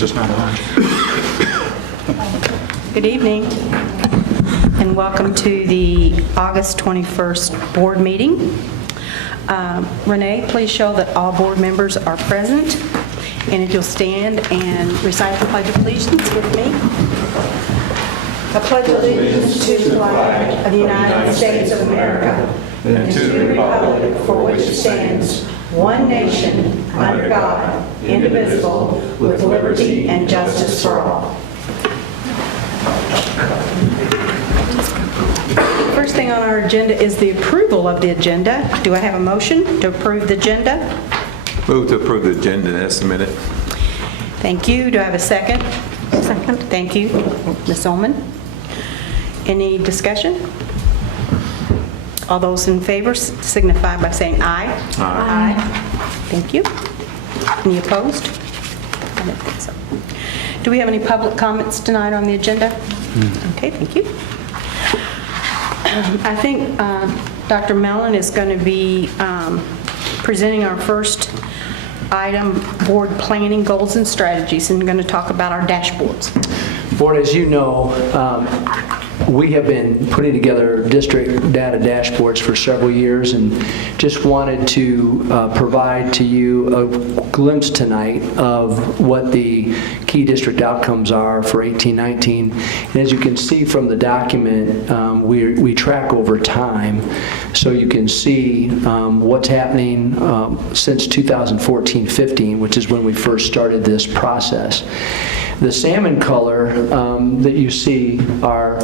Just not on. Good evening, and welcome to the August 21st board meeting. Renee, please show that all board members are present, and if you'll stand and recite the Pledge of Allegiance with me. I pledge allegiance to the flag of the United States of America and to the republic for which it stands, one nation, under God, indivisible, with liberty and justice for all. First thing on our agenda is the approval of the agenda. Do I have a motion to approve the agenda? Move to approve the agenda as submitted. Thank you. Do I have a second? Second. Thank you. Ms. Ullman. Any discussion? All those in favor signify by saying aye. Aye. Thank you. Any opposed? I don't think so. Do we have any public comments tonight on the agenda? Okay, thank you. I think Dr. Mellon is going to be presenting our first item, board planning goals and strategies, and going to talk about our dashboards. Board, as you know, we have been putting together district data dashboards for several years and just wanted to provide to you a glimpse tonight of what the key district outcomes are for 18-19. And as you can see from the document, we track over time. So you can see what's happening since 2014-15, which is when we first started this process. The salmon color that you see are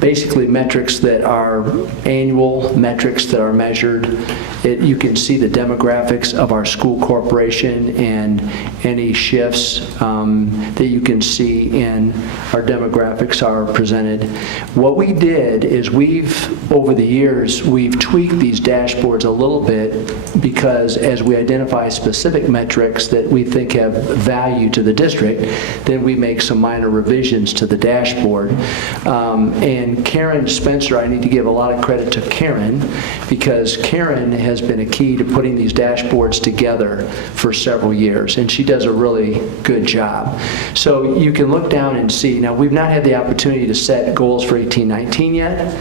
basically metrics that are annual metrics that are measured. You can see the demographics of our school corporation and any shifts that you can see in our demographics are presented. What we did is over the years, we've tweaked these dashboards a little bit because as we identify specific metrics that we think have value to the district, then we make some minor revisions to the dashboard. And Karen Spencer, I need to give a lot of credit to Karen because Karen has been a key to putting these dashboards together for several years, and she does a really good job. So you can look down and see, now we've not had the opportunity to set goals for 18-19 yet.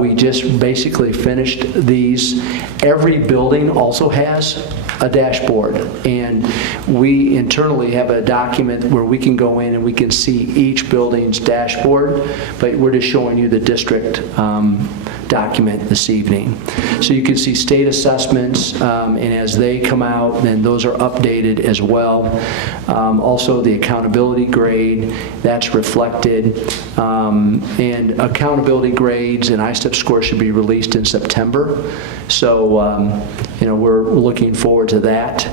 We just basically finished these. Every building also has a dashboard, and we internally have a document where we can go in and we can see each building's dashboard, but we're just showing you the district document this evening. So you can see state assessments, and as they come out, then those are updated as well. Also the accountability grade, that's reflected, and accountability grades and ISTEP scores should be released in September. So we're looking forward to that.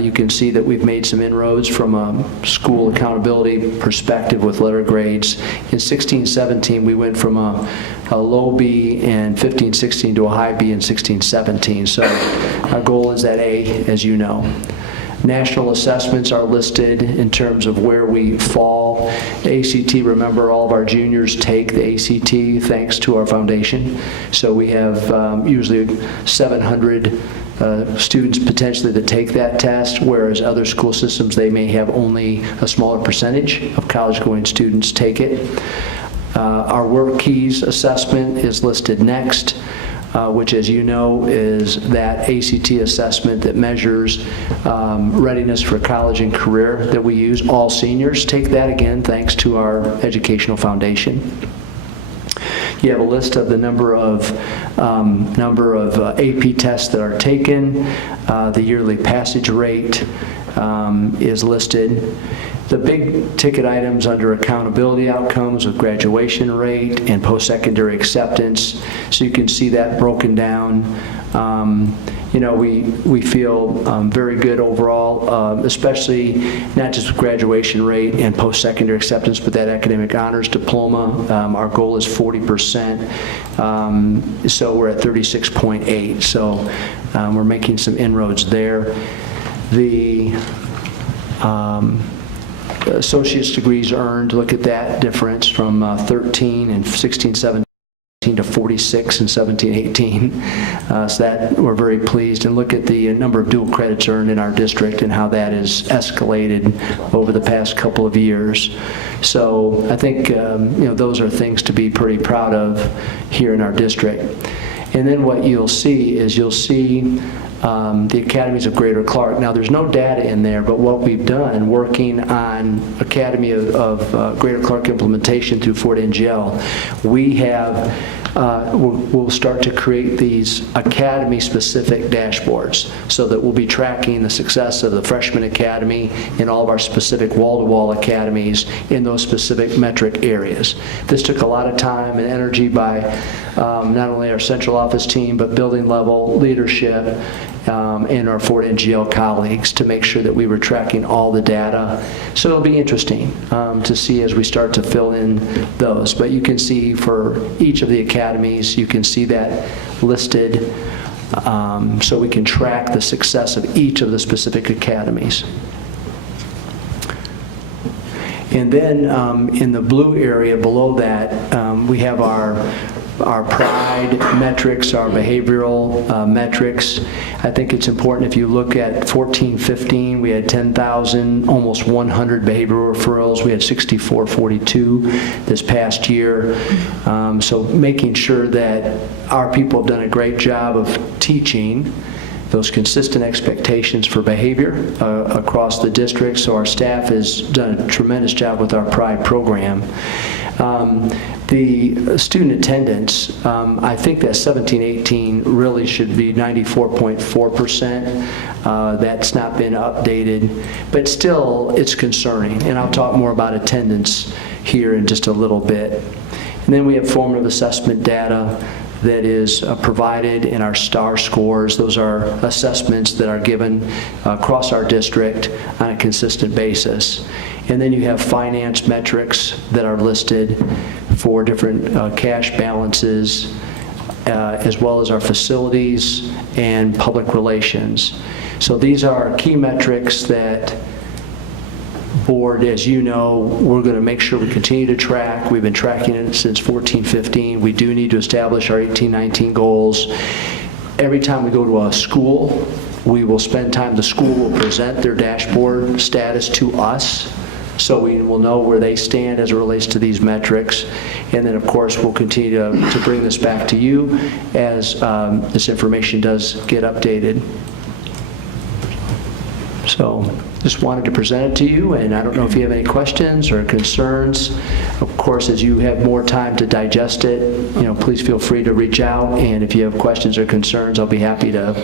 You can see that we've made some inroads from a school accountability perspective with letter grades. In 16-17, we went from a low B in 15-16 to a high B in 16-17. So our goal is at A, as you know. National assessments are listed in terms of where we fall. ACT, remember, all of our juniors take the ACT thanks to our foundation. So we have usually 700 students potentially that take that test, whereas other school systems, they may have only a smaller percentage of college-going students take it. Our work keys assessment is listed next, which, as you know, is that ACT assessment that measures readiness for college and career that we use. All seniors take that, again, thanks to our educational foundation. You have a list of the number of AP tests that are taken. The yearly passage rate is listed. The big ticket items under accountability outcomes with graduation rate and post-secondary acceptance. So you can see that broken down. We feel very good overall, especially not just with graduation rate and post-secondary acceptance, but that academic honors diploma. Our goal is 40%, so we're at 36.8. So we're making some inroads there. The associate's degrees earned, look at that difference from 13 and 16, 17 to 46 in 17-18. So that we're very pleased, and look at the number of dual credits earned in our district and how that has escalated over the past couple of years. So I think those are things to be pretty proud of here in our district. And then what you'll see is the academies of Greater Clark. Now, there's no data in there, but what we've done working on Academy of Greater Clark implementation through Fort NGL, we'll start to create these academy-specific dashboards so that we'll be tracking the success of the freshman academy and all of our specific wall-to-wall academies in those specific metric areas. This took a lot of time and energy by not only our central office team, but building level leadership and our Fort NGL colleagues to make sure that we were tracking all the data. So it'll be interesting to see as we start to fill in those. But you can see for each of the academies, you can see that listed so we can track the success of each of the specific academies. And then in the blue area below that, we have our pride metrics, our behavioral metrics. I think it's important if you look at 14-15, we had 10,000, almost 100 behavioral referrals. We had 6442 this past year. So making sure that our people have done a great job of teaching those consistent expectations for behavior across the district. So our staff has done a tremendous job with our PRIDE program. The student attendance, I think that 17-18 really should be 94.4%. That's not been updated, but still it's concerning. And I'll talk more about attendance here in just a little bit. And then we have formative assessment data that is provided in our STAR scores. Those are assessments that are given across our district on a consistent basis. And then you have finance metrics that are listed for different cash balances, as well as our facilities and public relations. So these are key metrics that board, as you know, we're going to make sure we continue to track. We've been tracking it since 14-15. We do need to establish our 18-19 goals. Every time we go to a school, we will spend time, the school will present their dashboard status to us, so we will know where they stand as it relates to these metrics. And then, of course, we'll continue to bring this back to you as this information does get updated. So just wanted to present it to you, and I don't know if you have any questions or concerns. Of course, as you have more time to digest it, please feel free to reach out, and if you have questions or concerns, I'll be happy to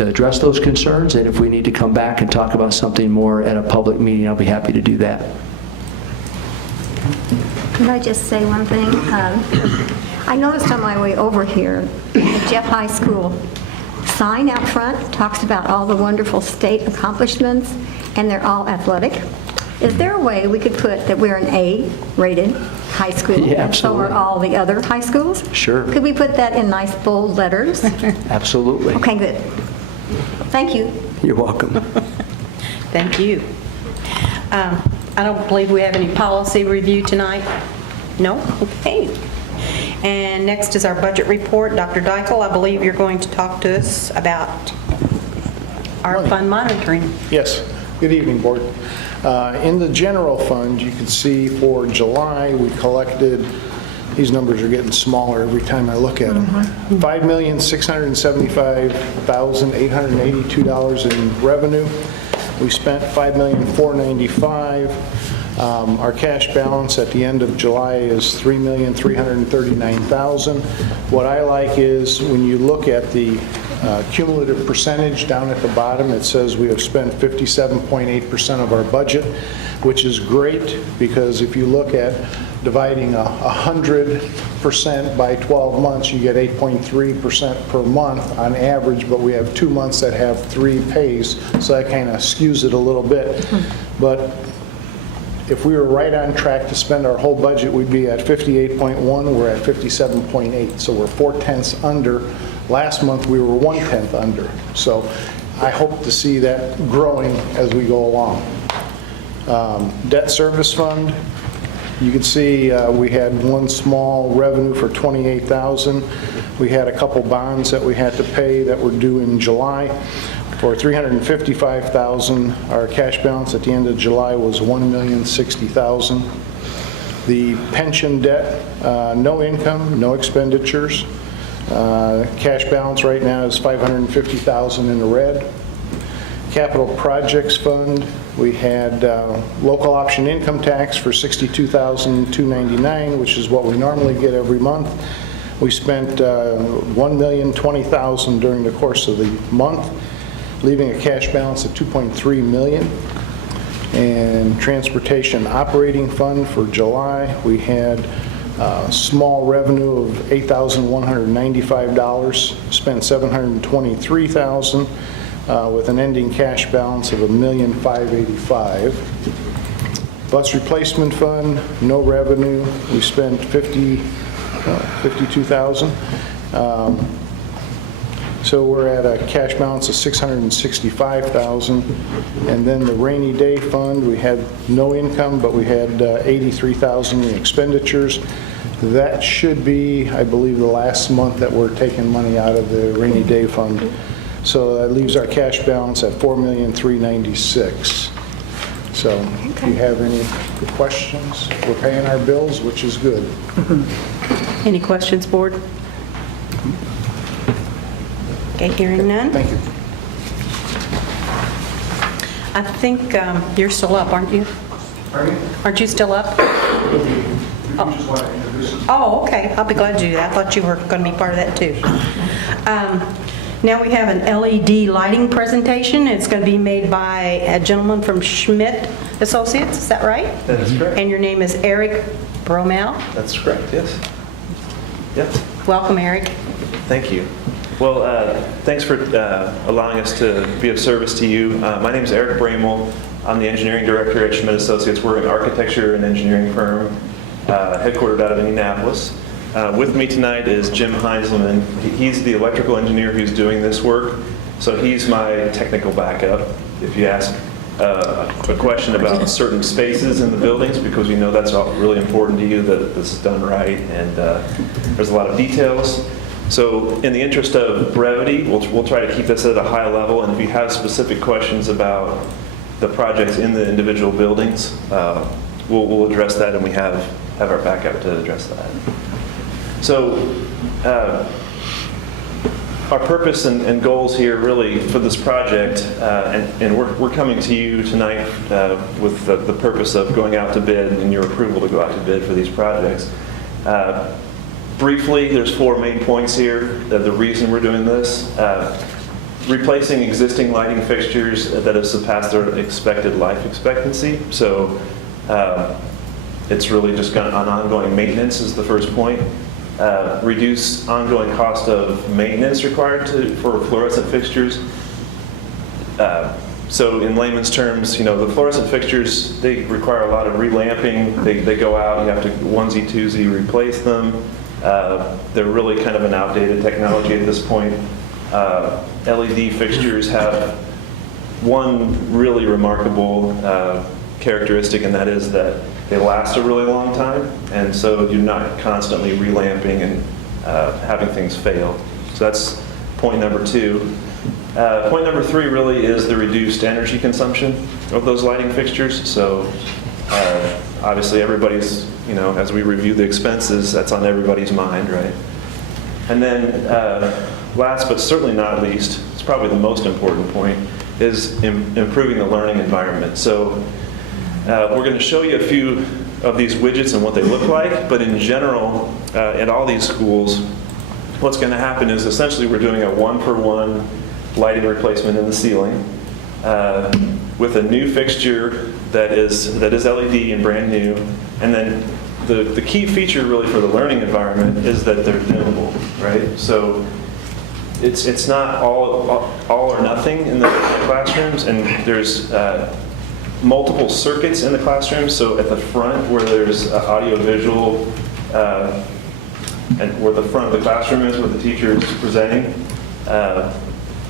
address those concerns, and if we need to come back and talk about something more at a public meeting, I'll be happy to do that. Can I just say one thing? I noticed on my way over here, at Jeff High School, sign out front talks about all the wonderful state accomplishments, and they're all athletic. Is there a way we could put that we're an A-rated high school? Yeah, and so are absolutely. all the other high schools? Sure. Could we put that in nice bold letters? Absolutely. Okay, good. Thank you. You're welcome. Thank you. I don't believe we have any policy review tonight. No? Okay. And next is our budget report. Dr. Dykle, I believe you're going to talk to us about our fund monitoring. Yes. Good evening, Board. In the general fund, you can see for July, we collected, these numbers are getting smaller every time I look at them, $5,675,882 in revenue. We spent $5,495,000. Our cash balance at the end of July is $3,339,000. What I like is when you look at the cumulative percentage down at the bottom, it says we have spent 57.8% of our budget, which is great, because if you look at dividing 100% by 12 months, you get 8.3% per month on average, but we have 2 months that have 3 pays, so that kind of skews it a little bit. But if we were right on track to spend our whole budget, we'd be at 58.1, we're at 57.8, so we're 4/10 under. Last month, we were 1/10 under. So I hope to see that growing as we go along. Debt service fund, You can see we had one small revenue for $28,000. We had a couple bonds that we had to pay that were due in July for $355,000. Our cash balance at the end of July was $1,060,000. The pension debt, no income, no expenditures. Cash balance right now is $550,000 in the red. Capital Projects Fund, we had local option income tax for $62,299, which is what we normally get every month. We spent $1,020,000 during the course of the month, leaving a cash balance of $2.3 million. And Transportation Operating Fund for July, we had small revenue of $8,195, spent $723,000 with an ending cash balance of $1,585,000. Bus Replacement Fund, no revenue, we spent $52,000. So we're at a cash balance of $665,000. And then the Rainy Day Fund, we had no income, but we had $83,000 in expenditures. That should be, I believe, the last month that we're taking money out of the Rainy Day Fund. So that leaves our cash balance at $4,396,000. So if you have any questions, we're paying our bills, which is good. Any questions, board? Okay, hearing none. Thank you. I think you're still up, aren't you? Aren't you still up? Oh, okay. I'll be glad to do that. I thought you were going to be part of that, too. Now we have an LED lighting presentation. It's going to be made by a gentleman from Schmidt Associates. Is that right? That is correct. And your name is Eric Bromell. That's correct, yes. Yep, Welcome, Eric. thank you. Well, thanks for allowing us to be of service to you. My name is Eric Bramel. I'm the engineering director at Schmidt Associates. We're an architecture and engineering firm headquartered out of Indianapolis. With me tonight is Jim Heinzelman. He's the electrical engineer who's doing this work, so he's my technical backup. If you ask a question about certain spaces in the buildings, because we know that's all really important to you, that this is done right, and there's a lot of details. So in the interest of brevity, we'll try to keep this at a high level, and if you have specific questions about the projects in the individual buildings, we'll address that, and we have our backup to address that. So our purpose and goals here really for this project, and we're coming to you tonight with the purpose of going out to bid and your approval to go out to bid for these projects. Briefly, there's four main points here. The reason we're doing this: replacing existing lighting fixtures that have surpassed their expected life expectancy. So it's really just an ongoing maintenance is the first point. Reduce ongoing cost of maintenance required for fluorescent fixtures. So in layman's terms, the fluorescent fixtures, they require a lot of relamping. They go out, you have to onesie, twosie replace them. They're really kind of an outdated technology at this point. LED fixtures have one really remarkable characteristic, and that is that they last a really long time, and so you're not constantly relamping and having things fail. So that's point number two. Point number three really is the reduced energy consumption of those lighting fixtures. So obviously everybody's, as we review the expenses, that's on everybody's mind, right? And then last but certainly not least, it's probably the most important point, is improving the learning environment. So we're going to show you a few of these widgets and what they look like, but in general, at all these schools, what's going to happen is essentially we're doing a one-for-one lighting replacement in the ceiling with a new fixture that is LED and brand new, and then the key feature really for the learning environment is that they're dimmable, right? So it's not all or nothing in the classrooms, and there's multiple circuits in the classroom. So at the front where there's audio-visual, and where the front of the classroom is, where the teacher is presenting,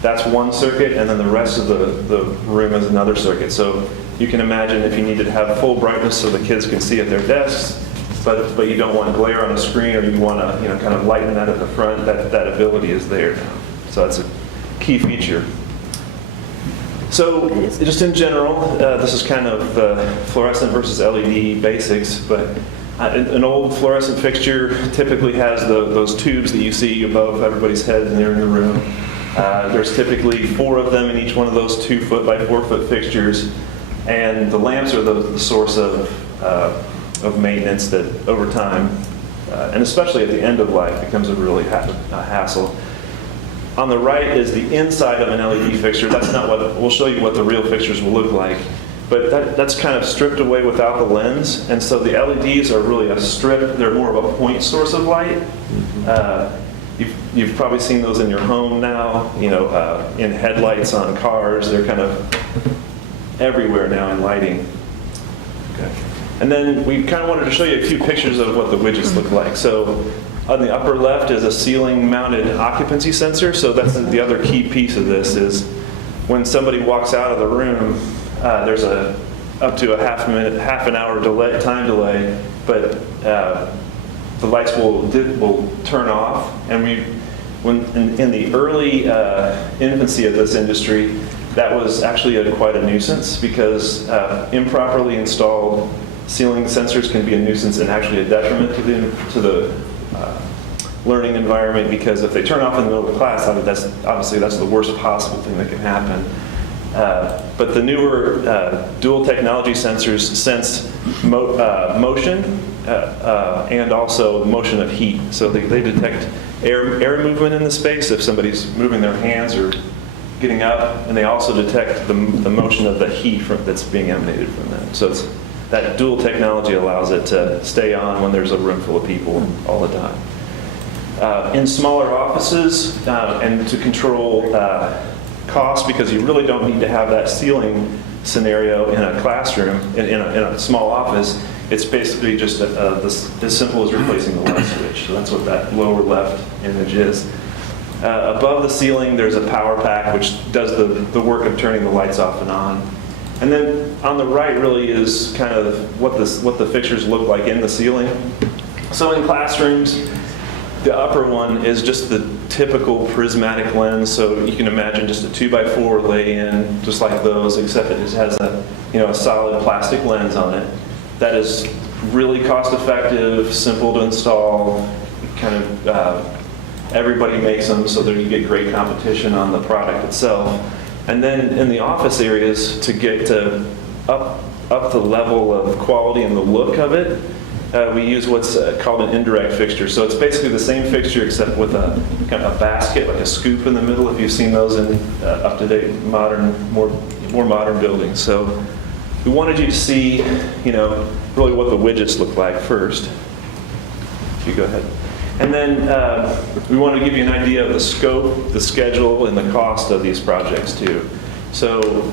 that's one circuit, and then the rest of the room is another circuit. So you can imagine if you needed to have full brightness so the kids can see at their desks, but you don't want glare on a screen, or you want to kind of lighten that at the front, that ability is there now. So that's a key feature. So just in general, this is kind of fluorescent versus LED basics, but an old fluorescent fixture typically has those tubes that you see above everybody's head and they're in the room. There's typically 4 of them in each one of those 2-foot by 4-foot fixtures, and the lamps are the source of maintenance that over time, and especially at the end of life, becomes a really a hassle. On the right is the inside of an LED fixture. That's not what, we'll show you what the real fixtures will look like, but that's kind of stripped away without the lens, and so the LEDs are really a strip. They're more of a point source of light. You've probably seen those in your home now, in headlights on cars. They're kind of everywhere now in lighting. Okay. And then we kind of wanted to show you a few pictures of what the widgets look like. So on the upper left is a ceiling-mounted occupancy sensor. So that's the other key piece of this is when somebody walks out of the room, there's up to a half an hour time delay, but the lights will turn off. And when in the early infancy of this industry, that was actually quite a nuisance because improperly installed ceiling sensors can be a nuisance and actually a detriment to the learning environment, because if they turn off in the middle of the class, that's the worst possible thing that can happen. But the newer dual technology sensors sense motion and also motion of heat. So they detect air movement in the space if somebody's moving their hands or getting up, and they also detect the motion of the heat that's being emanated from them. So that dual technology allows it to stay on when there's a room full of people all the time. In smaller offices, and to control cost, because you really don't need to have that ceiling scenario in a classroom, in a small office, it's basically just as simple as replacing the light switch. So that's what that lower left image is. Above the ceiling, there's a power pack which does the work of turning the lights off and on. And then on the right really is kind of what the fixtures look like in the ceiling. So in classrooms, the upper one is just the typical prismatic lens. So you can imagine just a 2x4 lay-in, just like those, except it just has a solid plastic lens on it. That is really cost-effective, simple to install, kind of everybody makes them, so that you get great competition on the product itself. And then in the office areas, to get to up the level of quality and the look of it, we use what's called an indirect fixture. So it's basically the same fixture except with a kind of a basket, like a scoop in the middle, if you've seen those in up-to-date, modern, more modern buildings. So we wanted you to see, really what the widgets look like first. If you go ahead. And then we wanted to give you an idea of the scope, the schedule, and the cost of these projects too. So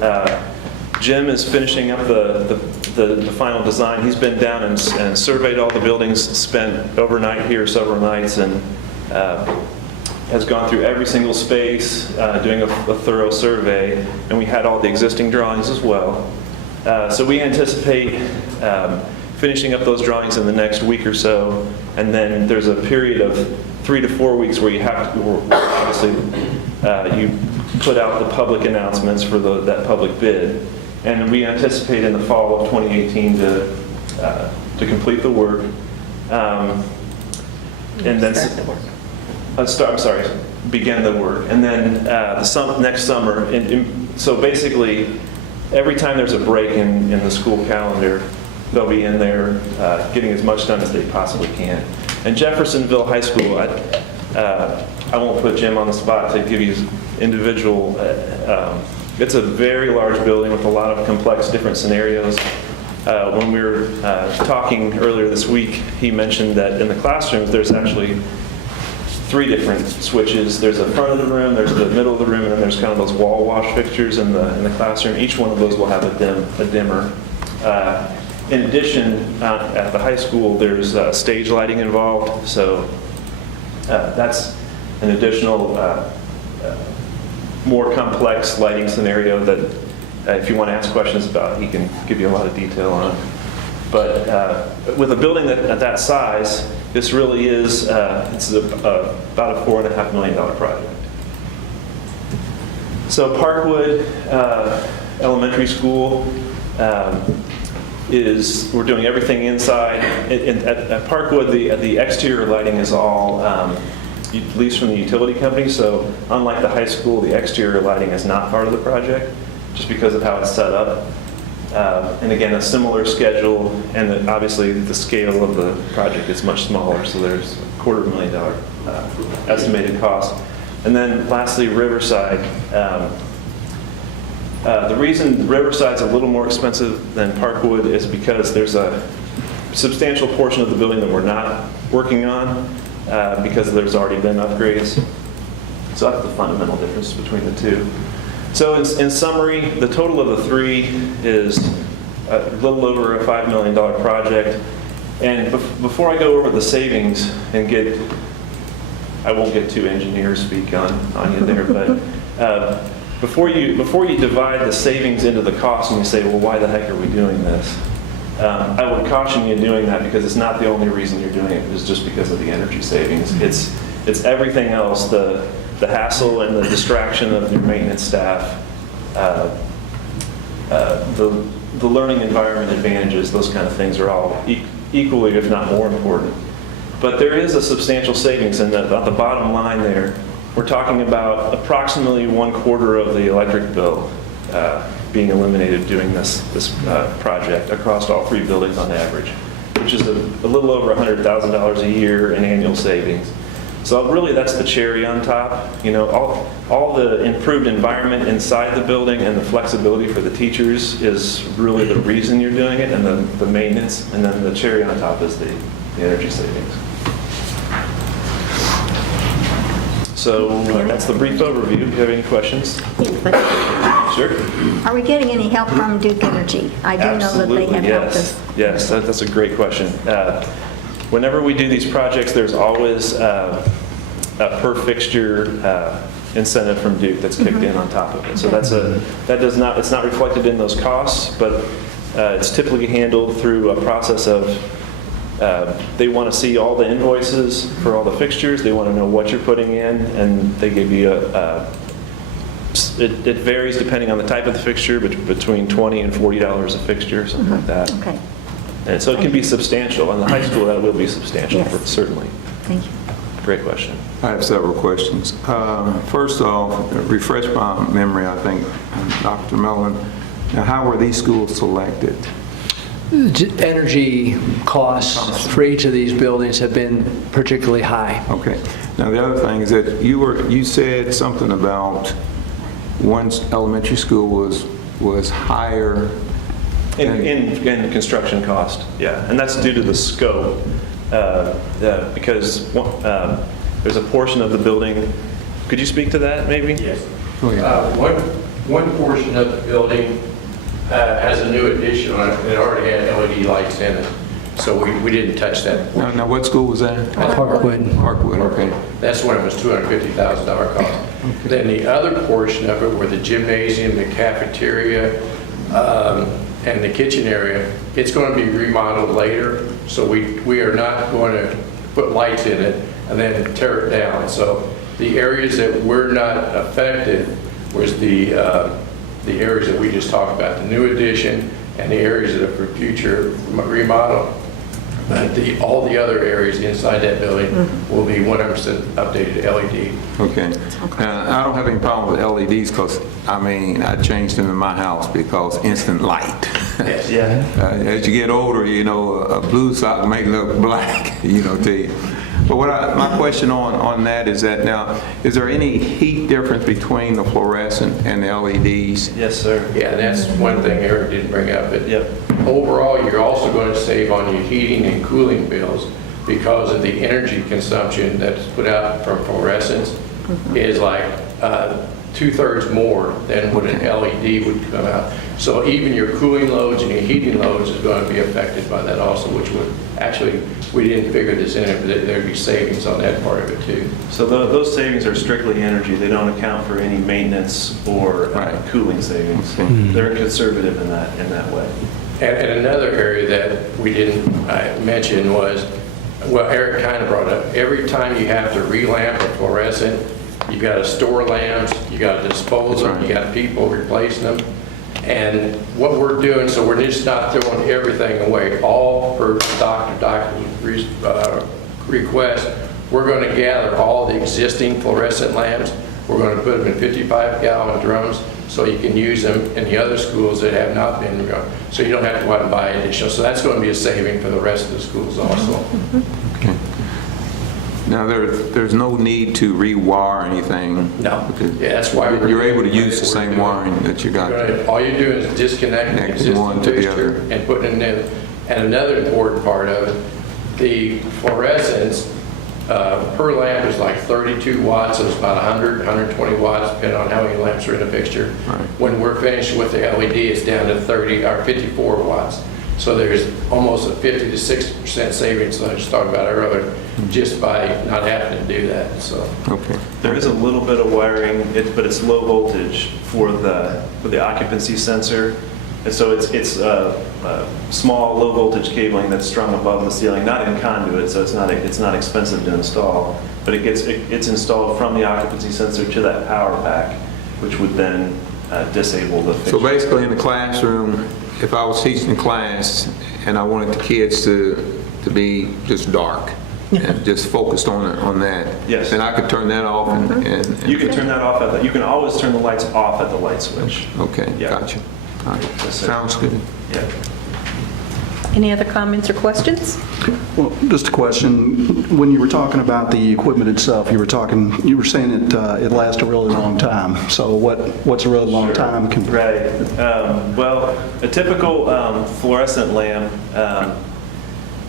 Jim is finishing up the final design. He's been down and surveyed all the buildings, spent overnight here several nights, and has gone through every single space, doing a thorough survey, and we had all the existing drawings as well. So we anticipate finishing up those drawings in the next week or so, and then there's a period of 3 to 4 weeks where you have to, obviously, you put out the public announcements for that public bid, and we anticipate in the fall of 2018 to complete the work, and then begin the work, and then next summer. So basically, every time there's a break in the school calendar, they'll be in there getting as much done as they possibly can. And Jeffersonville High School, I won't put Jim on the spot to give you individual, it's a very large building with a lot of complex different scenarios. When we were talking earlier this week, he mentioned that in the classrooms there's actually 3 different switches. There's the front of the room, there's the middle of the room, and then there's kind of those wall wash fixtures in the classroom. Each one of those will have a dimmer. In addition, at the high school, there's stage lighting involved, so that's an additional, more complex lighting scenario that if you want to ask questions about it, he can give you a lot of detail on it. But with a building at that size, this really is it's about a $4.5 million project. So Parkwood Elementary School we're doing everything inside. At Parkwood, the exterior lighting is all leased from the utility company, so unlike the high school, the exterior lighting is not part of the project, just because of how it's set up. And again, a similar schedule, and obviously the scale of the project is much smaller, so there's $250,000 estimated cost. And then lastly, Riverside. The reason Riverside's a little more expensive than Parkwood is because there's a substantial portion of the building that we're not working on because there's already been upgrades. So that's the fundamental difference between the two. So in summary, the total of the three is a little over a $5 million project. And before I go over the savings and I won't get too engineer speak on you there, but before you divide the savings into the cost and you say, well, why the heck are we doing this? I would caution you doing that because it's not the only reason you're doing it. It's just because of the energy savings. It's everything else, the hassle and the distraction of your maintenance staff, the learning environment advantages, those kind of things are all equally, if not more important. But there is a substantial savings, and at the bottom line there, we're talking about approximately 1/4 of the electric bill being eliminated doing this project across all three buildings on average, which is a little over $100,000 a year in annual savings. So really, that's the cherry on top. You know, all the improved environment inside the building and the flexibility for the teachers is really the reason you're doing it, and the maintenance, and then the cherry on top is the energy savings. So that's the brief overview. Do you have any questions? Yes, but Sure. are we getting any help from Duke Energy? I do know that they have helped us. Yes, that's a great question. Whenever we do these projects, there's always a per fixture incentive from Duke that's kicked in on top of it. So it's not reflected in those costs, but it's typically handled through a process of they want to see all the invoices for all the fixtures. They want to know what you're putting in, and they give you it varies depending on the type of the fixture, but between $20 and $40 a fixture, something like that. Okay, And so it can be substantial. In the high school, that will be substantial, Yes. certainly. thank you. Great question. I have several questions. First off, refresh my memory, I think, Dr. Mellon. Now, how were these schools selected? Energy costs for each of these buildings have been particularly high. Okay. Now, the other thing is that you said something about one elementary school was higher In construction cost, yeah. And that's due to the scope, because there's a portion of the building. Could you speak to that, maybe? Yes. Oh, yeah. One portion of the building has a new addition on it. It already had LED lights in it, so we didn't touch that. Now, what school was that? Parkwood. Parkwood, okay. That's when it was $250,000 cost. Then the other portion of it were the gymnasium, the cafeteria, and the kitchen area. It's going to be remodeled later, so we are not going to put lights in it and then tear it down. So the areas that were not affected was the areas that we just talked about, the new addition and the areas that are for future remodel. But all the other areas inside that building will be 100% updated LED. Okay. I don't have any problem with LEDs because, I changed them in my house because instant light. Yes. Yeah. As you get older, a blue sock may look black, to you. But my question on that is that now, is there any heat difference between the fluorescent and the LEDs? Yes, sir. Yeah, and that's one thing Eric didn't bring up. But Yep. overall, you're also going to save on your heating and cooling bills because of the energy consumption that's put out from fluorescents is like 2/3 more than what an LED would come out. So even your cooling loads and your heating loads is going to be affected by that also, which would, actually, we didn't figure this in, but there'd be savings on that part of it too. So those savings are strictly energy. They don't account for any maintenance or cooling savings. They're conservative in that way. And another area that we didn't mention was, well, Eric kind of brought up, every time you have to relamp a fluorescent, you got to store lamps, you got to dispose them, you got people replacing them. And what we're doing, so we're just not throwing everything away, all per doctor's request, we're going to gather all the existing fluorescent lamps, we're going to put them in 55-gallon drums so you can use them in the other schools that have not been, so you don't have to go out and buy additional. So that's going to be a saving for the rest of the schools also. Okay. Now, there's no need to rewire anything? No. Because Yeah, that's why you're able to use the same wiring that you got. All you're doing is disconnecting the Connecting one existing to the fixture other. and putting it in. And another important part of it, the fluorescents per lamp is like 32 watts, so it's about 100, 120 watts, depending on how many lamps are in a fixture. Right. When we're finished with the LED, it's down to 30 or 54 watts. So there's almost a 50 to 60% savings that I was talking about earlier, just by not having to do that. So. Okay. There is a little bit of wiring, but it's low voltage for the occupancy sensor. And so it's small, low voltage cabling that's strung above the ceiling, not in conduit, so it's not expensive to install. But it's installed from the occupancy sensor to that power pack, which would then disable the fixture. So basically, in the classroom, if I was teaching class and I wanted the kids to be just dark and just focused on that, Yes. then I could turn that off and You can turn that off you can always turn the lights off at the light switch. okay, Yeah. gotcha. All right. Yes, sir. Sounds good. Yeah. Any other comments or questions? Well, just a question. When you were talking about the equipment itself, you were saying it lasts a really long time. So what's a really long time? Right. Well, a typical fluorescent lamp,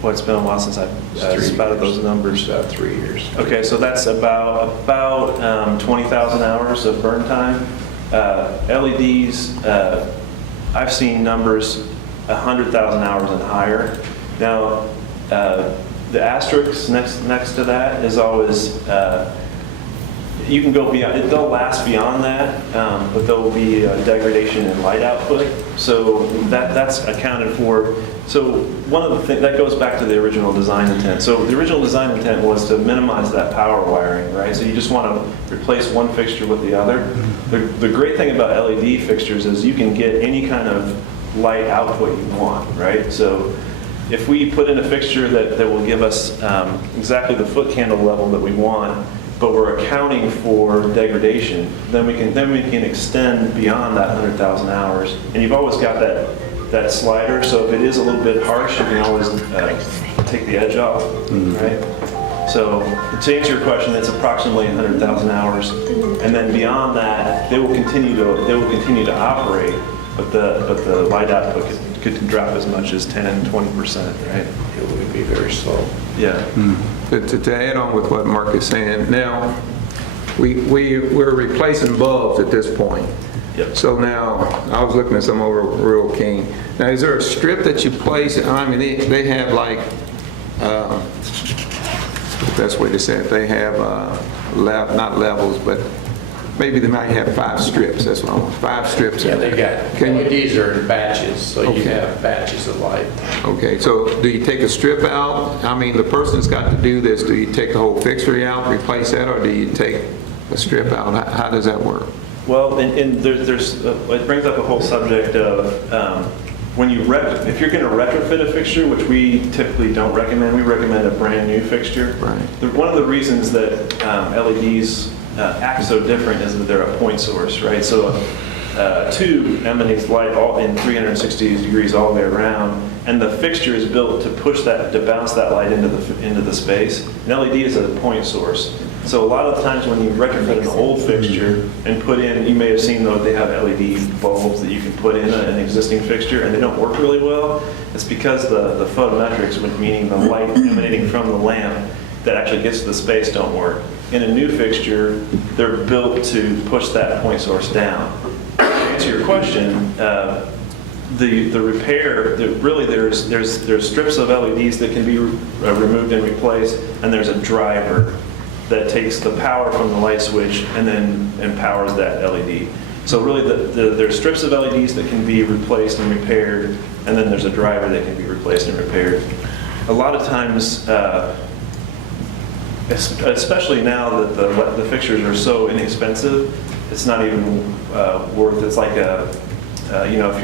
it's been a while since I've spouted those numbers. About 3 years. Okay, so that's about 20,000 hours of burn time. LEDs, I've seen numbers 100,000 hours and higher. Now, the asterisk next to that is always, you can go beyond, they'll last beyond that, but there will be a degradation in light output. So that's accounted for. So one of the things, that goes back to the original design intent. So the original design intent was to minimize that power wiring, right? So you just want to replace one fixture with the other. The great thing about LED fixtures is you can get any kind of light output you want, right? So if we put in a fixture that will give us exactly the foot candle level that we want, but we're accounting for degradation, then we can extend beyond that 100,000 hours. And you've always got that slider, so if it is a little bit harsh, you can always take the edge off, right? So to answer your question, it's approximately 100,000 hours, and then beyond that, they will continue to operate, but the light output could drop as much as 10, 20%, right? It would be very slow. Yeah. But to add on with what Mark is saying, now, we're replacing bulbs at this point. Yep. So now, I was looking at some over Rural King. Now, is there a strip that you place? I mean, they have like, the best way to say it, they have, not levels, but maybe they might have 5 strips. That's what I want, 5 strips. Yeah, they got, Can you- LEDs are in batches, so you Okay. have batches of light. Okay, so do you take a strip out? I mean, the person's got to do this. Do you take the whole fixture out, replace that, or do you take a strip out? How does that work? Well, and there's it brings up a whole subject of when if you're going to retrofit a fixture, which we typically don't recommend, we recommend a brand new fixture. Right. One of the reasons that LEDs act so different is that they're a point source, right? So a tube emanates light all in 360 degrees all the way around, and the fixture is built to bounce that light into the space. An LED is a point source. So a lot of times when you retrofit an old fixture and put in, you may have seen though they have LED bulbs that you can put in an existing fixture and they don't work really well. It's because the photometrics, meaning the light emanating from the lamp that actually gets to the space, don't work. in a new fixture, they're built to push that point source down. To answer your question, the repair, really there's strips of LEDs that can be removed and replaced, and there's a driver that takes the power from the light switch and then empowers that LED. So really there's strips of LEDs that can be replaced and repaired, and then there's a driver that can be replaced and repaired. A lot of times, especially now that the fixtures are so inexpensive, it's not even worth. It's like if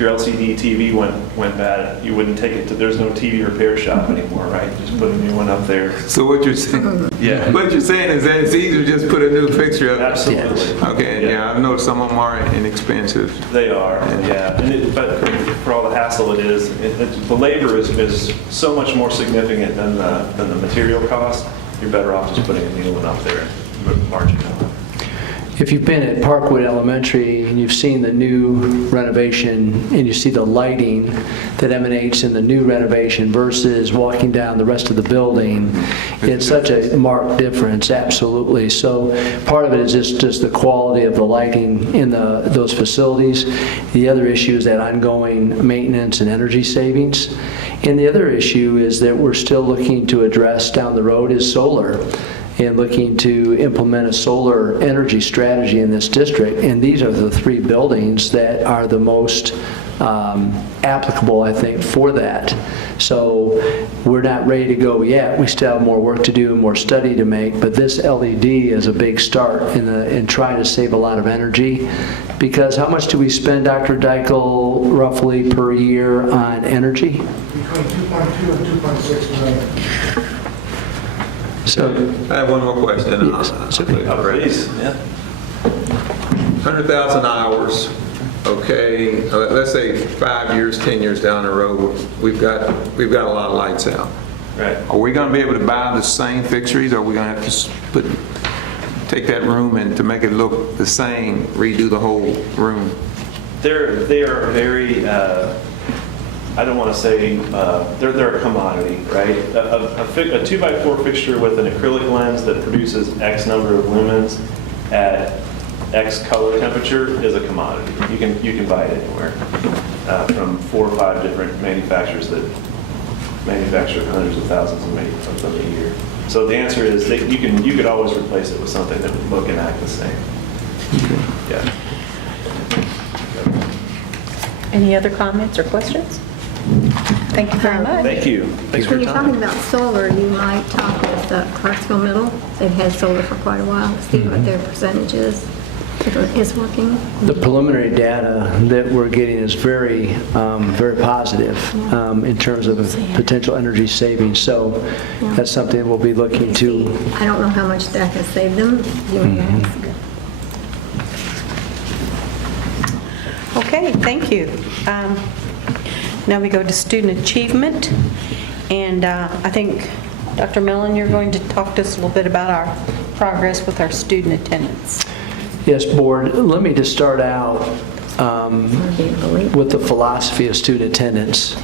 your LCD TV went bad, you wouldn't take it to. There's no TV repair shop anymore, right? Just put a new one up there. So what you're saying? Yeah. What you're saying is that it's easier to just put a new fixture up. Absolutely. Okay. Yeah, I've noticed some of them are inexpensive. They are, yeah. But for all the hassle it is, the labor is so much more significant than the material cost. You're better off just putting a new one up there, margin on. If you've been at Parkwood Elementary and you've seen the new renovation and you see the lighting that emanates in the new renovation versus walking down the rest of the building, it's such a marked difference, absolutely. So part of it is just the quality of the lighting in those facilities. The other issue is that ongoing maintenance and energy savings. And the other issue is that we're still looking to address down the road is solar, and looking to implement a solar energy strategy in this district. And these are the three buildings that are the most applicable, I think, for that. So we're not ready to go yet. We still have more work to do, more study to make, but this LED is a big start in trying to save a lot of energy. Because how much do we spend, Dr. Dykle, roughly per year on energy? Between 2.2 and 2.6 million. So, I have one more question. Yes, Please, yeah. 100,000 hours, okay, let's say 5 years, 10 years down the road, we've got a lot of lights out. Right. Are we going to be able to buy the same fixtures, or are we going to have to take that room and to make it look the same, redo the whole room? They are very, I don't want to say, they're a commodity, right? A 2x4 fixture with an acrylic lens that produces X number of lumens at X color temperature is a commodity. You can buy it anywhere from 4 or 5 different manufacturers that manufacture hundreds of thousands of them a year. So the answer is that you could always replace it with something that would look and act the same. Yeah. Any other comments or questions? Thank you very much. Thank you. Thanks for When your you're talking time. about solar, you might talk with Clarksville Middle. They've had solar for quite a while, see what their percentage is, if it is working. the preliminary data that we're getting is very, very positive in terms of potential energy savings. So that's something we'll be looking to. I don't know how much that has saved them. You may ask. Okay, thank you. Now we go to student achievement, and I think, Dr. Mellon, you're going to talk to us a little bit about our progress with our student attendance. Yes, Board, let me just start out with the philosophy of student attendance.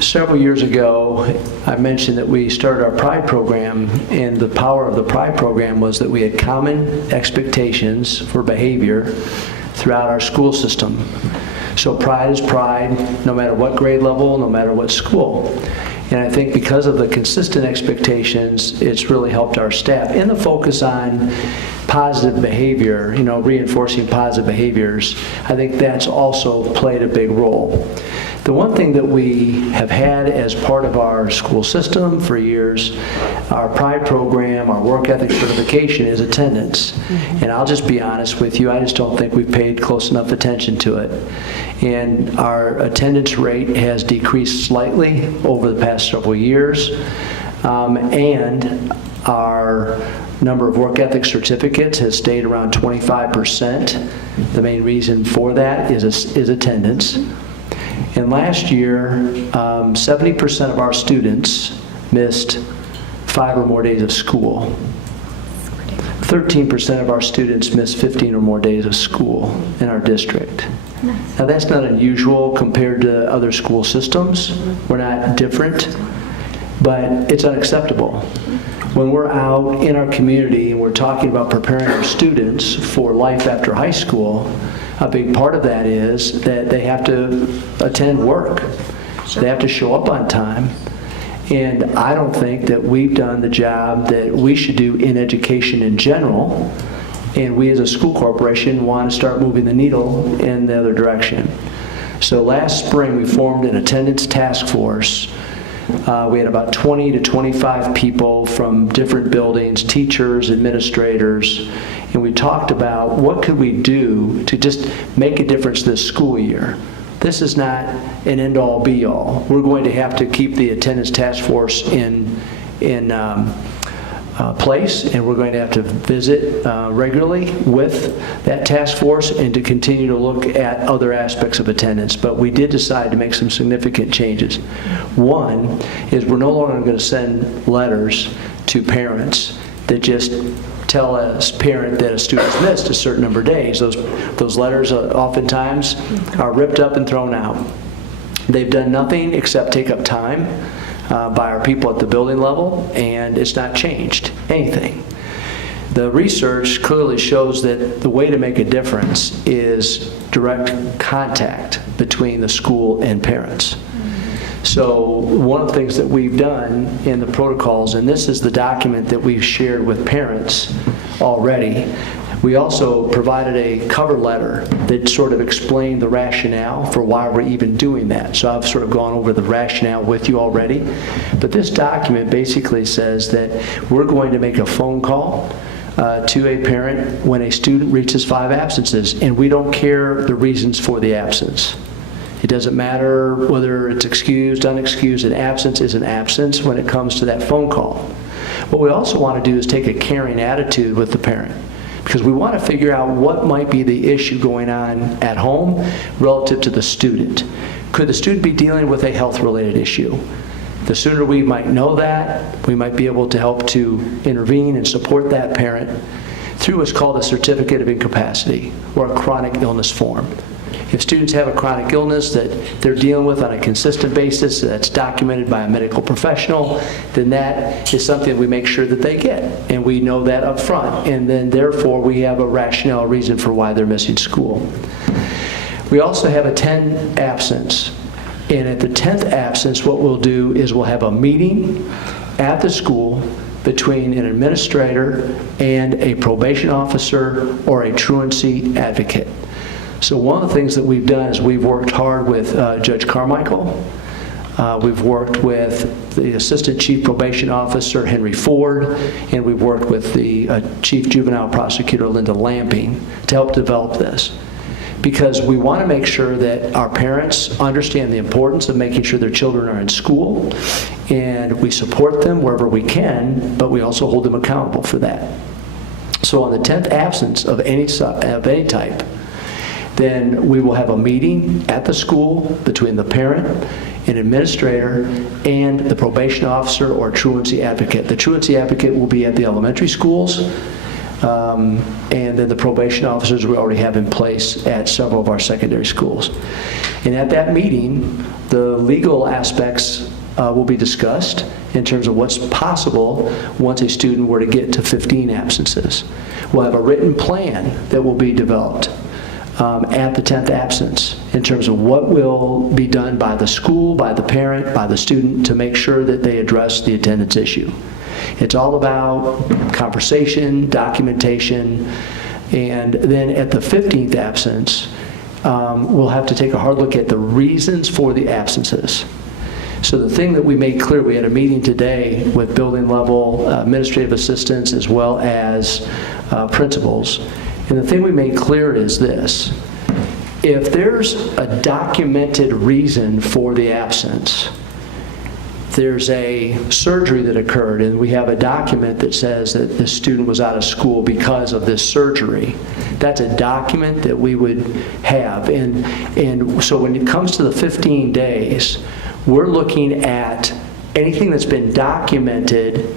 Several years ago, I mentioned that we started our PRIDE program, and the power of the PRIDE program was that we had common expectations for behavior throughout our school system. So pride is pride, no matter what grade level, no matter what school. And I think because of the consistent expectations, it's really helped our staff. And the focus on positive behavior, reinforcing positive behaviors, I think that's also played a big role. The one thing that we have had as part of our school system for years, our PRIDE program, our work ethic certification, is attendance. And I'll just be honest with you, I just don't think we've paid close enough attention to it. And our attendance rate has decreased slightly over the past several years. And our number of work ethic certificates has stayed around 25%. The main reason for that is attendance. And last year, 70% of our students missed 5 or more days of school. 13% of our students missed 15 or more days of school in our district. Now that's not unusual compared to other school systems. We're not different, but it's unacceptable. when we're out in our community and we're talking about preparing our students for life after high school, a big part of that is that they have to attend work. They have to show up on time. And I don't think that we've done the job that we should do in education in general. And we as a school corporation want to start moving the needle in the other direction. So last spring, we formed an attendance task force. We had about 20 to 25 people from different buildings, teachers, administrators, and we talked about what could we do to just make a difference this school year. This is not an end-all, be-all. We're going to have to keep the attendance task force in place, and we're going to have to visit regularly with that task force and to continue to look at other aspects of attendance. But we did decide to make some significant changes. One is we're no longer going to send letters to parents that just tell a parent that a student's missed a certain number of days. Those letters oftentimes are ripped up and thrown out. They've done nothing except take up time by our people at the building level, and it's not changed anything. The research clearly shows that the way to make a difference is direct contact between the school and parents. So one of the things that we've done in the protocols, and this is the document that we've shared with parents already, we also provided a cover letter that sort of explained the rationale for why we're even doing that. So I've sort of gone over the rationale with you already. But this document basically says that we're going to make a phone call to a parent when a student reaches 5 absences, and we don't care the reasons for the absence. It doesn't matter whether it's excused, unexcused. An absence is an absence when it comes to that phone call. What we also want to do is take a caring attitude with the parent, because we want to figure out what might be the issue going on at home relative to the student. Could the student be dealing with a health-related issue? The sooner we might know that, we might be able to help to intervene and support that parent through what's called a certificate of incapacity or a chronic illness form. If students have a chronic illness that they're dealing with on a consistent basis that's documented by a medical professional, then that is something we make sure that they get. And we know that up front. And then therefore we have a rationale reason for why they're missing school. We also have a 10 absence. And at the 10th absence, what we'll do is we'll have a meeting at the school between an administrator and a probation officer or a truancy advocate. So one of the things that we've done is we've worked hard with Judge Carmichael. We've worked with the Assistant Chief Probation Officer, Henry Ford, and we've worked with the Chief Juvenile Prosecutor, Linda Lamping, to help develop this. Because we want to make sure that our parents understand the importance of making sure their children are in school, and we support them wherever we can, but we also hold them accountable for that. So on the 10th absence of any type, then we will have a meeting at the school between the parent, an administrator, and the probation officer or truancy advocate. The truancy advocate will be at the elementary schools, and then the probation officers we already have in place at several of our secondary schools. And at that meeting, the legal aspects will be discussed in terms of what's possible once a student were to get to 15 absences. We'll have a written plan that will be developed at the 10th absence in terms of what will be done by the school, by the parent, by the student to make sure that they address the attendance issue. It's all about conversation, documentation, and then at the 15th absence, we'll have to take a hard look at the reasons for the absences. So the thing that we made clear, we had a meeting today with building level administrative assistants as well as principals. And the thing we made clear is this: if there's a documented reason for the absence, there's a surgery that occurred and we have a document that says that the student was out of school because of this surgery, that's a document that we would have. And so when it comes to the 15 days, we're looking at anything that's been documented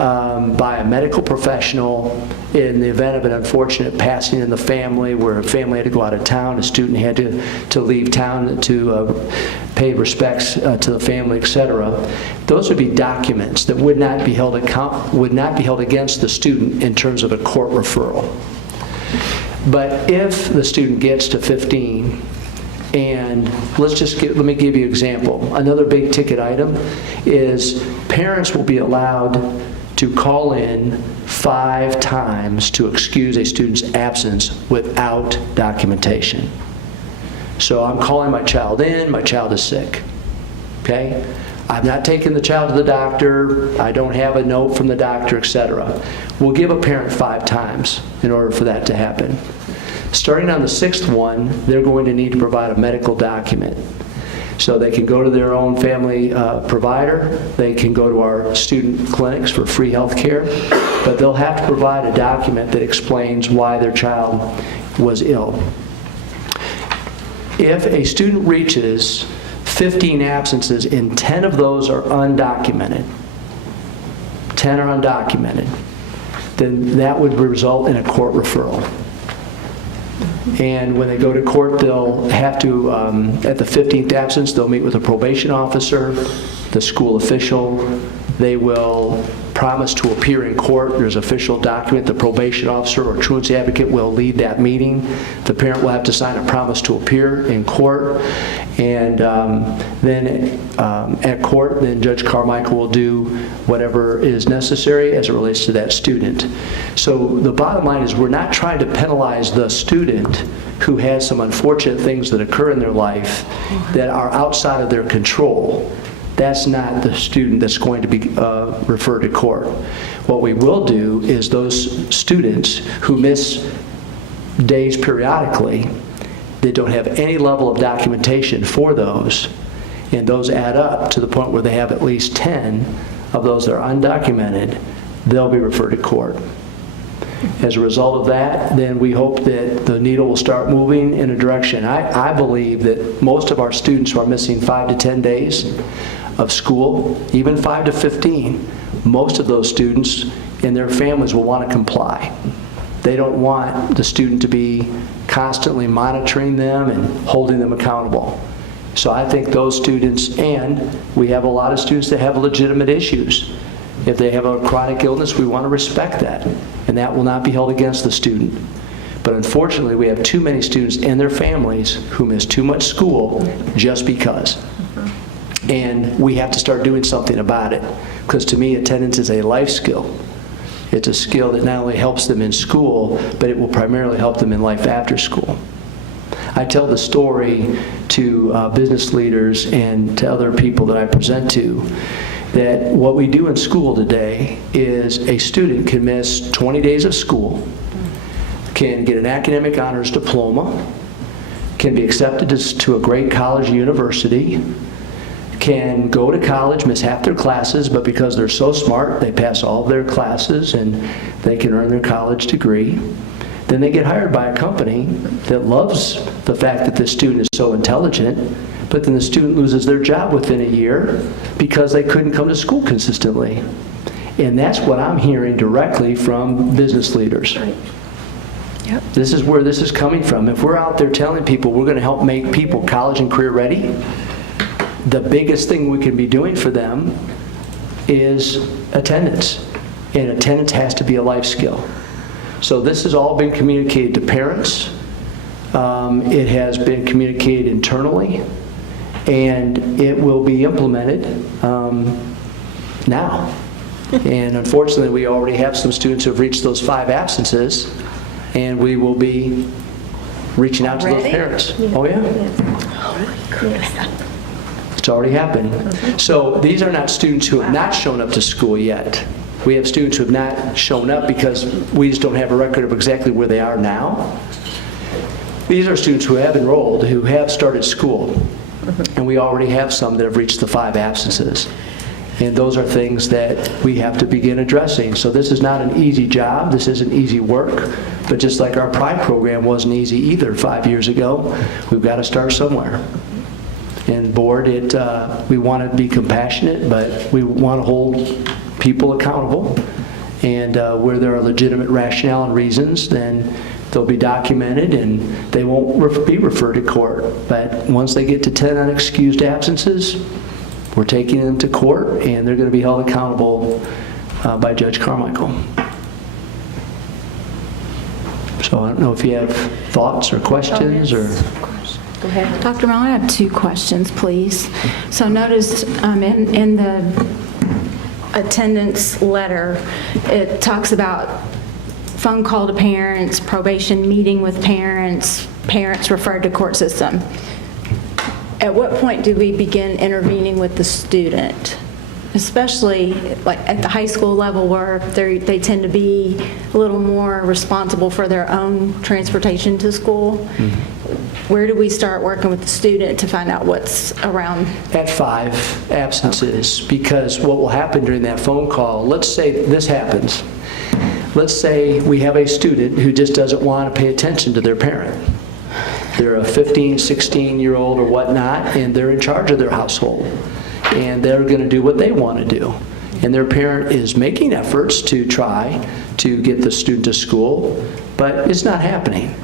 by a medical professional in the event of an unfortunate passing in the family, where a family had to go out of town, a student had to leave town to pay respects to the family, etc. Those would be documents that would not be held against the student in terms of a court referral. But if the student gets to 15, and let me give you an example. Another big ticket item is parents will be allowed to call in 5 times to excuse a student's absence without documentation. So I'm calling my child in, my child is sick, okay? I've not taken the child to the doctor, I don't have a note from the doctor, etc. We'll give a parent 5 times in order for that to happen. Starting on the 6th one, they're going to need to provide a medical document. So they can go to their own family provider, they can go to our student clinics for free health care, but they'll have to provide a document that explains why their child was ill. If a student reaches 15 absences and 10 of those are undocumented, 10 are undocumented, then that would result in a court referral. And when they go to court, they'll have to, at the 15th absence, they'll meet with a probation officer, the school official. They will promise to appear in court. There's an official document. The probation officer or truancy advocate will lead that meeting. The parent will have to sign a promise to appear in court. And then at court, then Judge Carmichael will do whatever is necessary as it relates to that student. So the bottom line is we're not trying to penalize the student who has some unfortunate things that occur in their life that are outside of their control. That's not the student that's going to be referred to court. What we will do is those students who miss days periodically, they don't have any level of documentation for those, and those add up to the point where they have at least 10 of those that are undocumented, they'll be referred to court. As a result of that, then we hope that the needle will start moving in a direction. I believe that most of our students who are missing 5 to 10 days of school, even 5 to 15, most of those students and their families will want to comply. They don't want the student to be constantly monitoring them and holding them accountable. So I think those students, and we have a lot of students that have legitimate issues. If they have a chronic illness, we want to respect that, and that will not be held against the student. But unfortunately, we have too many students and their families who miss too much school just because. And we have to start doing something about it, because to me, attendance is a life skill. It's a skill that not only helps them in school, but it will primarily help them in life after school. I tell the story to business leaders and to other people that I present to that what we do in school today is a student can miss 20 days of school, can get an academic honors diploma, can be accepted to a great college or university, can go to college, miss half their classes, but because they're so smart, they pass all of their classes and they can earn their college degree. Then they get hired by a company that loves the fact that this student is so intelligent, but then the student loses their job within a year because they couldn't come to school consistently. And that's what I'm hearing directly from business leaders. Yep. This is where this is coming from. If we're out there telling people we're going to help make people college and career ready, the biggest thing we can be doing for them is attendance. And attendance has to be a life skill. So this has all been communicated to parents. It has been communicated internally, and it will be implemented now. And unfortunately, we already have some students who have reached those 5 absences, and we will be reaching out to those parents. Oh, yeah. It's already happening. So these are not students who have not shown up to school yet. We have students who have not shown up because we just don't have a record of exactly where they are now. These are students who have enrolled, who have started school, and we already have some that have reached the 5 absences. And those are things that we have to begin addressing. So this is not an easy job, this isn't easy work, but just like our Pride program wasn't easy either 5 years ago, we've got to start somewhere. And board, we want to be compassionate, but we want to hold people accountable, and where there are legitimate rationale and reasons, then they'll be documented and they won't be referred to court. But once they get to 10 unexcused absences, we're taking them to court and they're going to be held accountable by Judge Carmichael. So I don't know if you have thoughts or questions or... Go ahead. Dr. Mellon, I have 2 questions, please. So notice in the attendance letter, it talks about phone call to parents, probation meeting with parents, parents referred to court system. At what point do we begin intervening with the student? Especially like at the high school level where they tend to be a little more responsible for their own transportation to school. Where do we start working with the student to find out what's around? At 5 absences, because what will happen during that phone call, let's say this happens. Let's say we have a student who just doesn't want to pay attention to their parent. They're a 15, 16-year-old or whatnot, and they're in charge of their household. And they're going to do what they want to do. And their parent is making efforts to try to get the student to school, but it's not happening.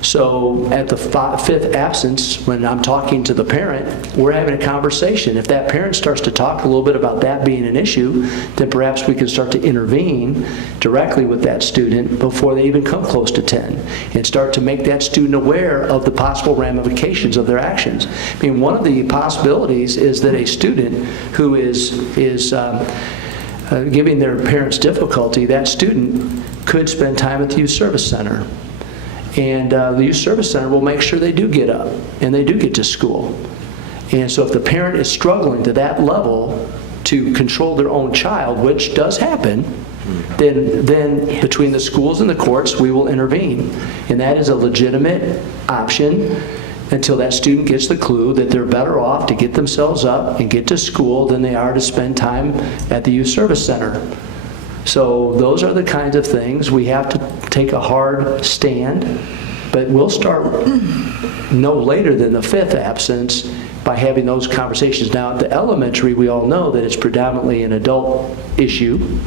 So at the 5th absence, when I'm talking to the parent, we're having a conversation. If that parent starts to talk a little bit about that being an issue, then perhaps we can start to intervene directly with that student before they even come close to 10 and start to make that student aware of the possible ramifications of their actions. I mean, one of the possibilities is that a student who is giving their parents difficulty, that student could spend time at the youth service center. And the youth service center will make sure they do get up and they do get to school. And so if the parent is struggling to that level to control their own child, which does happen, then between the schools and the courts, we will intervene. And that is a legitimate option until that student gets the clue that they're better off to get themselves up and get to school than they are to spend time at the youth service center. So those are the kinds of things. We have to take a hard stand, but we'll start no later than the 5th absence by having those conversations. Now, at the elementary, we all know that it's predominantly an adult issue.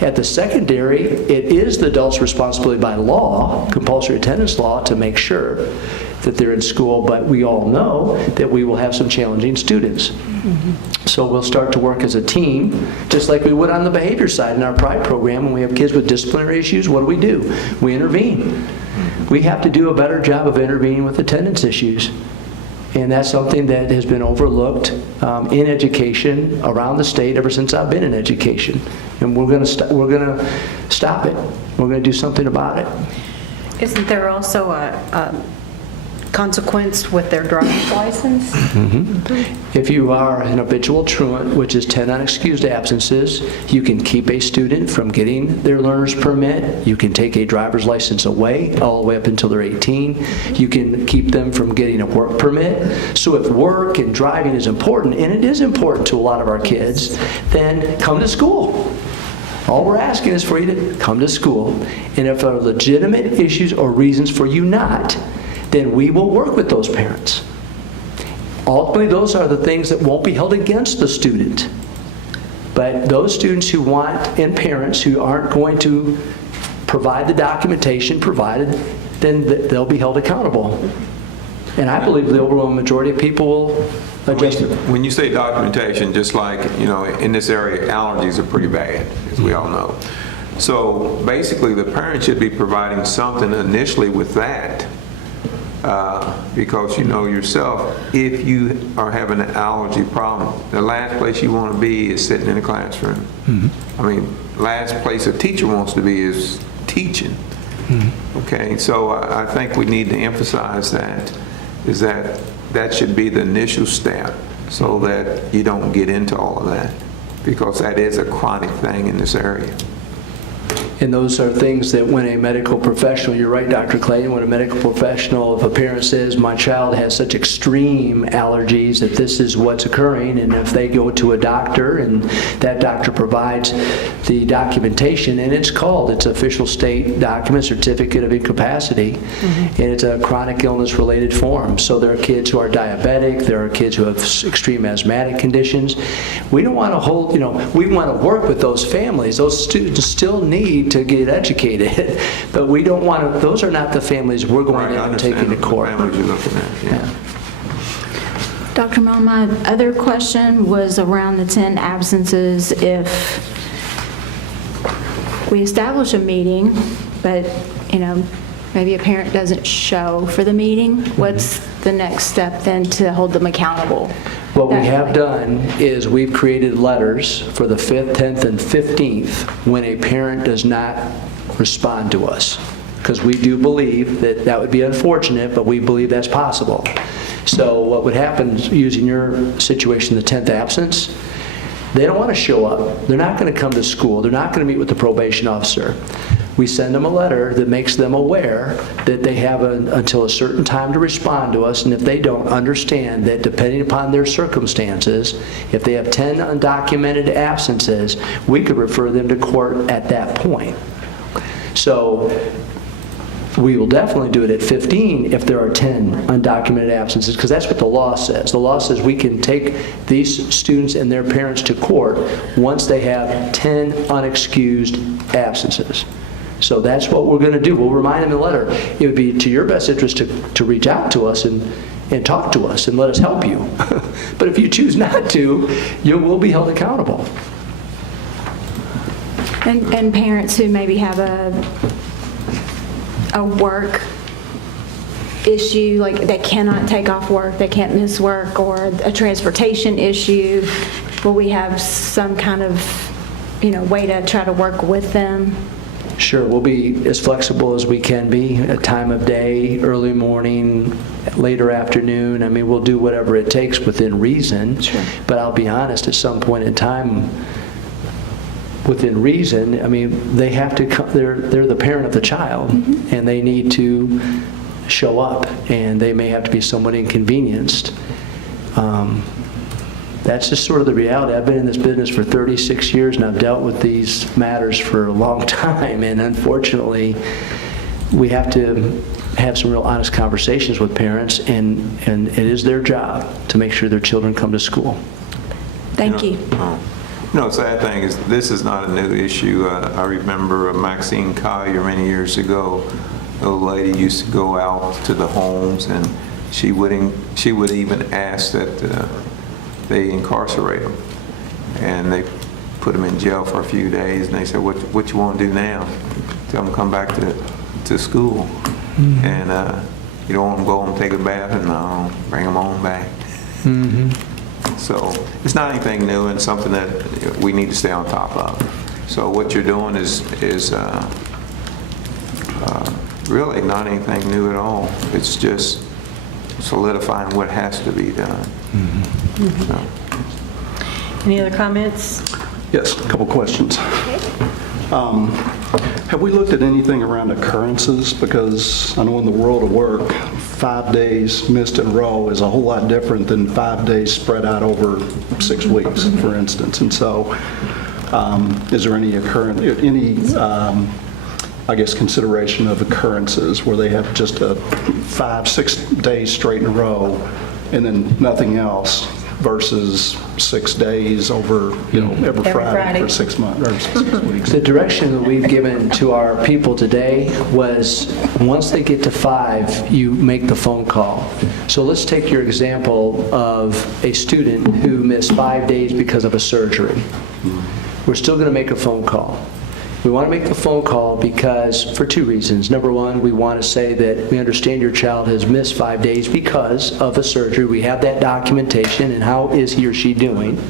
At the secondary, it is the adult's responsibility by law, compulsory attendance law, to make sure that they're in school, but we all know that we will have some challenging students. So we'll start to work as a team, just like we would on the behavior side in our PRIDE program. When we have kids with disciplinary issues, what do? We intervene. We have to do a better job of intervening with attendance issues. And that's something that has been overlooked in education around the state ever since I've been in education. And we're going to stop it. We're going to do something about it. Isn't there also a consequence with their driver's license? If you are an habitual truant, which is 10 unexcused absences, you can keep a student from getting their learner's permit. You can take a driver's license away all the way up until they're 18. You can keep them from getting a work permit. So if work and driving is important, and it is important to a lot of our kids, then come to school. All we're asking is for you to come to school. And if there are legitimate issues or reasons for you not, then we will work with those parents. Ultimately, those are the things that won't be held against the student. But those students who want, and parents who aren't going to provide the documentation provided, then they'll be held accountable. And I believe the overwhelming majority of people will address it. When you say documentation, just like, in this area, allergies are pretty bad, as we all know. So basically, the parent should be providing something initially with that. Because you know yourself, if you are having an allergy problem, the last place you want to be is sitting in a classroom. I mean, last place a teacher wants to be is teaching. Okay, so I think we need to emphasize that, is that should be the initial step so that you don't get into all of that, because that is a chronic thing in this area. And those are things that when a medical professional, you're right, Dr. Clayton, when a medical professional, if a parent says, my child has such extreme allergies that this is what's occurring, and if they go to a doctor and that doctor provides the documentation, and it's official state document, certificate of incapacity, and it's a chronic illness related form. So there are kids who are diabetic, there are kids who have extreme asthmatic conditions. We don't want to we want to work with those families. Those students still need to get educated, but we don't want to, those are not the families we're going to end up taking to court. Families you're looking at, yeah. Dr. Mel, my other question was around the 10 absences. If we establish a meeting, but, maybe a parent doesn't show for the meeting, what's the next step then to hold them accountable? What we have done is we've created letters for the 5th, 10th, and 15th when a parent does not respond to us, because we do believe that would be unfortunate, but we believe that's possible. So what would happen, using your situation, the 10th absence, they don't want to show up. They're not going to come to school. They're not going to meet with the probation officer. We send them a letter that makes them aware that they have until a certain time to respond to us, and if they don't, understand that depending upon their circumstances, if they have 10 undocumented absences, we could refer them to court at that point. So we will definitely do it at 15 if there are 10 undocumented absences, because that's what the law says. The law says we can take these students and their parents to court once they have 10 unexcused absences. So that's what we're going to do. We'll remind them in the letter. It would be to your best interest to reach out to us and talk to us and let us help you. But if you choose not to, you will be held accountable. And parents who maybe have a work issue, like they cannot take off work, they can't miss work, or a transportation issue, will we have some kind of, way to try to work with them? Sure, we'll be as flexible as we can be, a time of day, early morning, later afternoon. I mean, we'll do whatever it takes within reason. Sure. But I'll be honest, at some point in time, within reason, I mean, they have to come, they're the parent of the child, and they need to show up, and they may have to be somewhat inconvenienced. That's just sort of the reality. I've been in this business for 36 years, and I've dealt with these matters for a long time, and unfortunately, we have to have some real honest conversations with parents, and it is their job to make sure their children come to school. Thank you. Sad thing is, this is not a new issue. I remember Maxine Collier many years ago. The old lady used to go out to the homes, and she would even ask that they incarcerate them, and they put them in jail for a few days, and they said, what you want to do now? Tell them to come back to school. And you don't want them to go home and take a bath, and bring them on back. So it's not anything new, and something that we need to stay on top of. So what you're doing is really not anything new at all. It's just solidifying what has to be done. So. Any other comments? Yes, a couple questions. Have we looked at anything around occurrences? Because I know in the world of work, 5 days missed in a row is a whole lot different than 5 days spread out over 6 weeks, for instance. And so, is there any consideration of occurrences where they have just a 5-6 days straight in a row and then nothing else, versus 6 days over, every Friday for 6 months or 6 weeks? The direction that we've given to our people today was, once they get to 5, you make the phone call. So let's take your example of a student who missed 5 days because of a surgery. We're still going to make a phone call. We want to make the phone call because, for 2 reasons. Number one, we want to say that we understand your child has missed 5 days because of a surgery. We have that documentation, and how is he or she doing?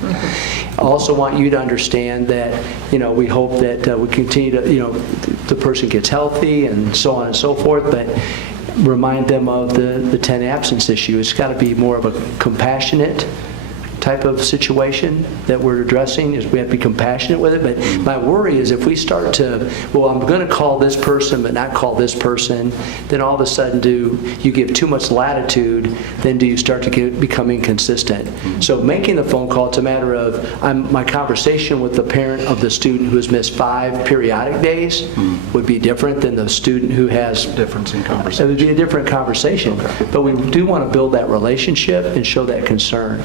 I also want you to understand that, we hope that we continue to, the person gets healthy and so on and so forth, but remind them of the 10 absence issue. It's got to be more of a compassionate type of situation that we're addressing, is we have to be compassionate with it. But my worry is if we start to, well, I'm going to call this person but not call this person, then all of a sudden do you give too much latitude, then do you start to become inconsistent. So making the phone call, it's a matter of my conversation with the parent of the student who has missed 5 periodic days would be different than the student who has... Difference in conversation. It would be a different conversation. But we do want to build that relationship and show that concern.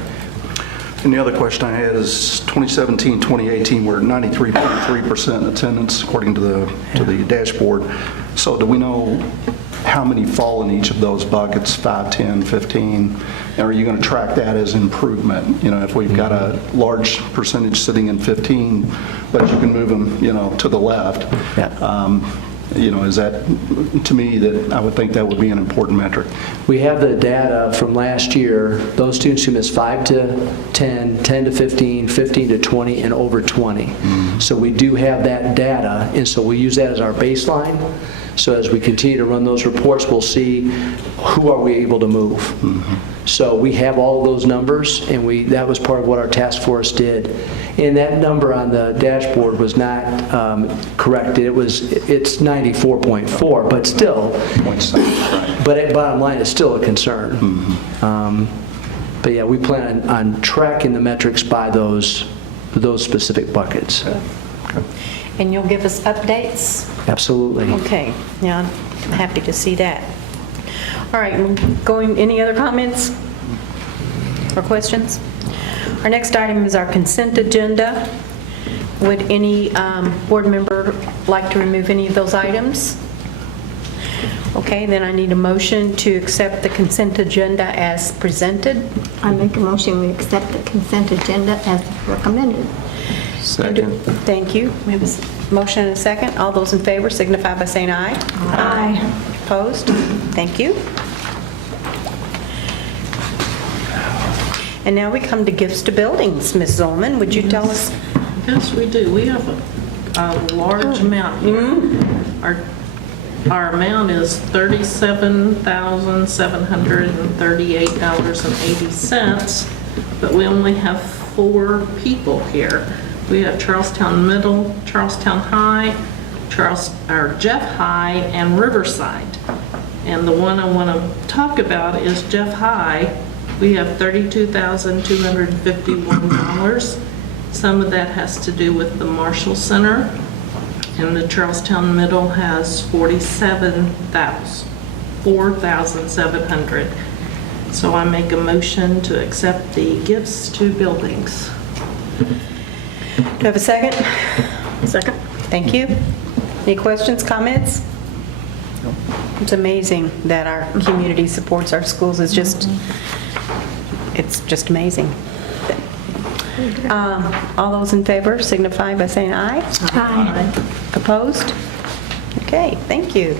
And the other question I had is 2017, 2018, we're at 93.3% attendance according to the dashboard. So do we know how many fall in each of those buckets, 5, 10, 15? And are you going to track that as improvement? You know, if we've got a large percentage sitting in 15, but you can move them, you know, to the left. You know, is that, to me, that I would think that would be an important metric. We have the data from last year, those students who missed 5 to 10, 10 to 15, 15 to 20, and over 20. So we do have that data, and so we use that as our baseline. So as we continue to run those reports, we'll see who are we able to move. So we have all of those numbers, and that was part of what our task force did. And that number on the dashboard was not corrected. It's 94.4, but still. 0.7, But bottom line, it's still a concern. But yeah, we plan on tracking the metrics by those specific buckets. And you'll give us updates? Absolutely. Okay, yeah, I'm happy to see that. All right, any other comments or questions? Our next item is our consent agenda. Would any board member like to remove any of those items? Okay, then I need a motion to accept the consent agenda as presented. I make a motion, we accept the consent agenda as recommended. Second. Thank you. We have a motion and a second. All those in favor signify by saying aye. Aye. Opposed? Thank you. And now we come to gifts to buildings. Ms. Zolman, would you tell us? Yes, we do. We have a large amount here. Our amount is $37,738.80, but we only have 4 people here. We have Charlestown Middle, Charlestown High, Jeff High, and Riverside. And the one I want to talk about is Jeff High. We have $32,251. Some of that has to do with the Marshall Center, and the Charlestown Middle has $4,700. So I make a motion to accept the gifts to buildings. Do I have a second? Second. Thank you. Any questions, comments? It's amazing that our community supports our schools. It's just amazing. All those in favor signify by saying aye. Aye. Opposed? Okay, thank you.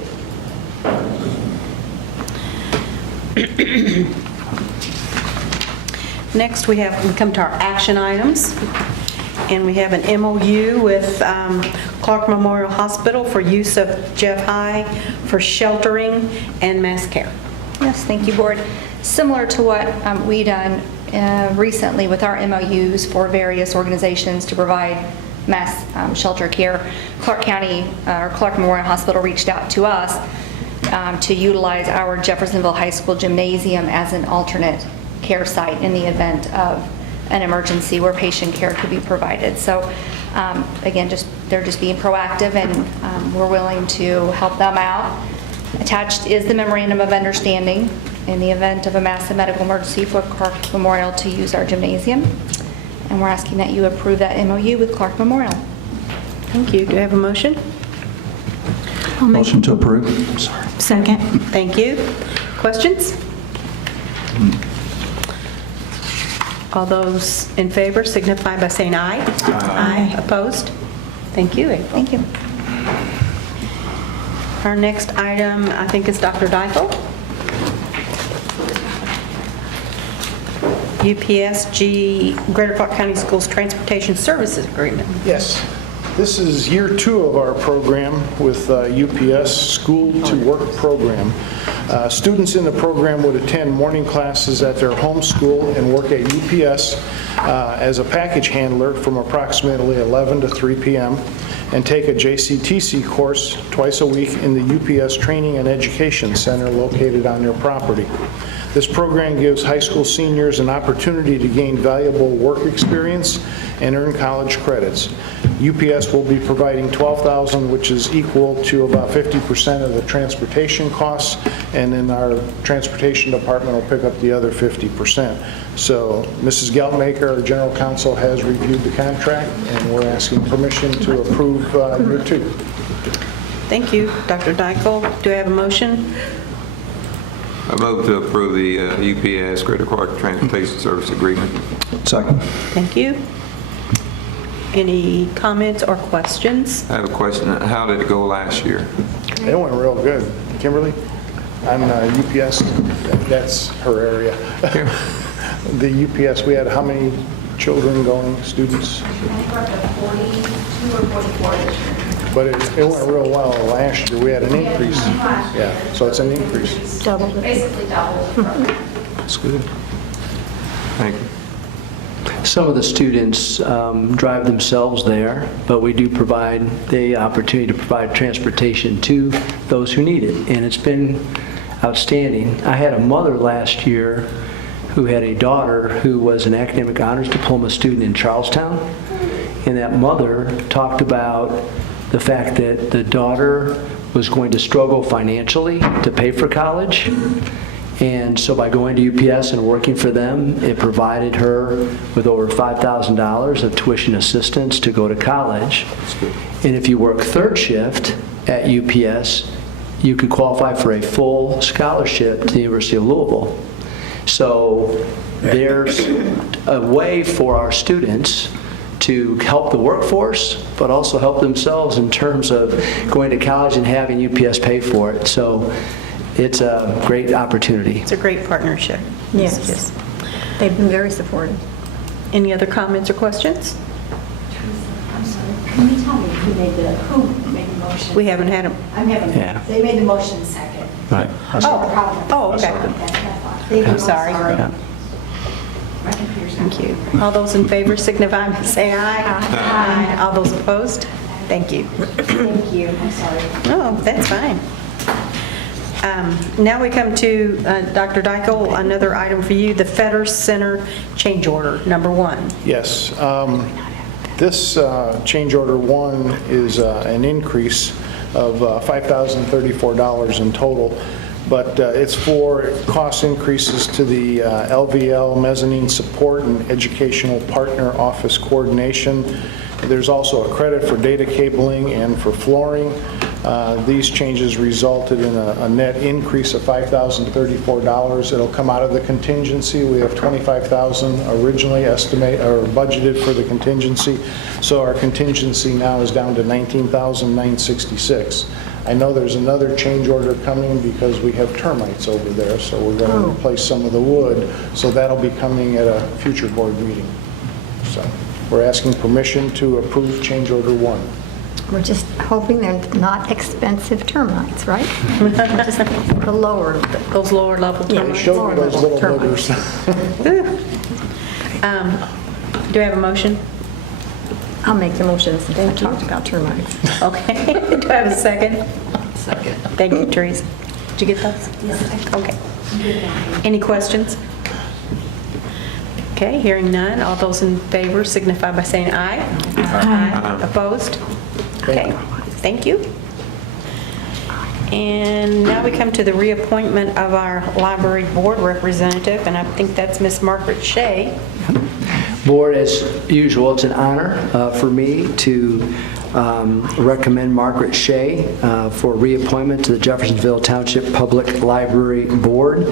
Next, we come to our action items, and we have an MOU with Clark Memorial Hospital for use of Jeff High for sheltering and mass care. Yes, thank you, Board. Similar to what we done recently with our MOUs for various organizations to provide mass shelter care, Clark County or Clark Memorial Hospital reached out to us to utilize our Jeffersonville High School gymnasium as an alternate care site in the event of an emergency where patient care could be provided. So again, they're just being proactive, and we're willing to help them out. Attached is the memorandum of understanding in the event of a massive medical emergency for Clark Memorial to use our gymnasium. And we're asking that you approve that MOU with Clark Memorial. Thank you. Do I have a motion? Motion to approve. Sorry. Second. Thank you. Questions? All those in favor signify by saying aye. Aye. Opposed? Thank you. Thank you. Our next item, I think, is Dr. Deichel. UPSG Greater Clark County Schools Transportation Services Agreement. Yes. This is year 2 of our program with UPS School to Work program. Students in the program would attend morning classes at their home school and work at UPS as a package handler from approximately 11 to 3 p.m. and take a JCTC course twice a week in the UPS Training and Education Center located on their property. This program gives high school seniors an opportunity to gain valuable work experience and earn college credits. UPS will be providing $12,000, which is equal to about 50% of the transportation costs, and then our transportation department will pick up the other 50%. So Mrs. Geltmaker, our general counsel, has reviewed the contract, and we're asking permission to approve year 2. Thank you, Dr. Dykle. Do I have a motion? I move to approve the UPS Greater Clark Transportation Service Agreement. Second. Thank you. Any comments or questions? I have a question. How did it go last year? It went real good. Kimberly, on UPS, that's her area. The UPS, we had how many children going, students? I think we're up to 42 or 44 this year. But it went real well last year. We had an increase. Yeah, so it's an increase. Doubled it. Basically doubled the program. That's good. Thank you. Some of the students drive themselves there, but we do provide the opportunity to provide transportation to those who need it, and it's been outstanding. I had a mother last year who had a daughter who was an academic honors diploma student in Charlestown, and that mother talked about the fact that the daughter was going to struggle financially to pay for college. And so by going to UPS and working for them, it provided her with over $5,000 of tuition assistance to go to college. And if you work third shift at UPS, you could qualify for a full scholarship to the University of Louisville. So there's a way for our students to help the workforce, but also help themselves in terms of going to college and having UPS pay for it. So it's a great opportunity. It's a great partnership. Yes. They've been very supportive. Any other comments or questions? I'm sorry, can you tell me who made the motion? We haven't had them. Yeah. They made the motion second. Right. Oh, okay. I'm sorry. Yeah. My computer's Thank you. All those in favor signify by saying aye. Aye. All those opposed? Thank you. Thank you, I'm sorry. Oh, that's fine. Now we come to Dr. Dykle, another item for you, the Fetter Center change order, number 1. Yes. This change order 1 is an increase of $5,034 in total, but it's for cost increases to the LVL mezzanine support and educational partner office coordination. There's also a credit for data cabling and for flooring. These changes resulted in a net increase of $5,034. It'll come out of the contingency. We have $25,000 originally budgeted for the contingency, so our contingency now is down to $19,966. I know there's another change order coming because we have termites over there, so we're going to replace some of the wood, so that'll be coming at a future board meeting. So we're asking permission to approve change order 1. We're just hoping they're not expensive termites, right? Just the lower. Those lower level They termites. showed me those little Termites. boogers. Do I have a motion? I'll make the motion since I talked about termites. Okay. Do I have a second? Second. Thank you, Teresa. Did you get those? Yes, Okay. Any questions? Okay, hearing none. All those in favor signify by saying aye. Aye. Opposed? Okay, thank you. And now we come to the reappointment of our library board representative, and I think that's Miss Margaret Shea. Board, as usual, it's an honor for me to recommend Margaret Shea for reappointment to the Jeffersonville Township Public Library Board.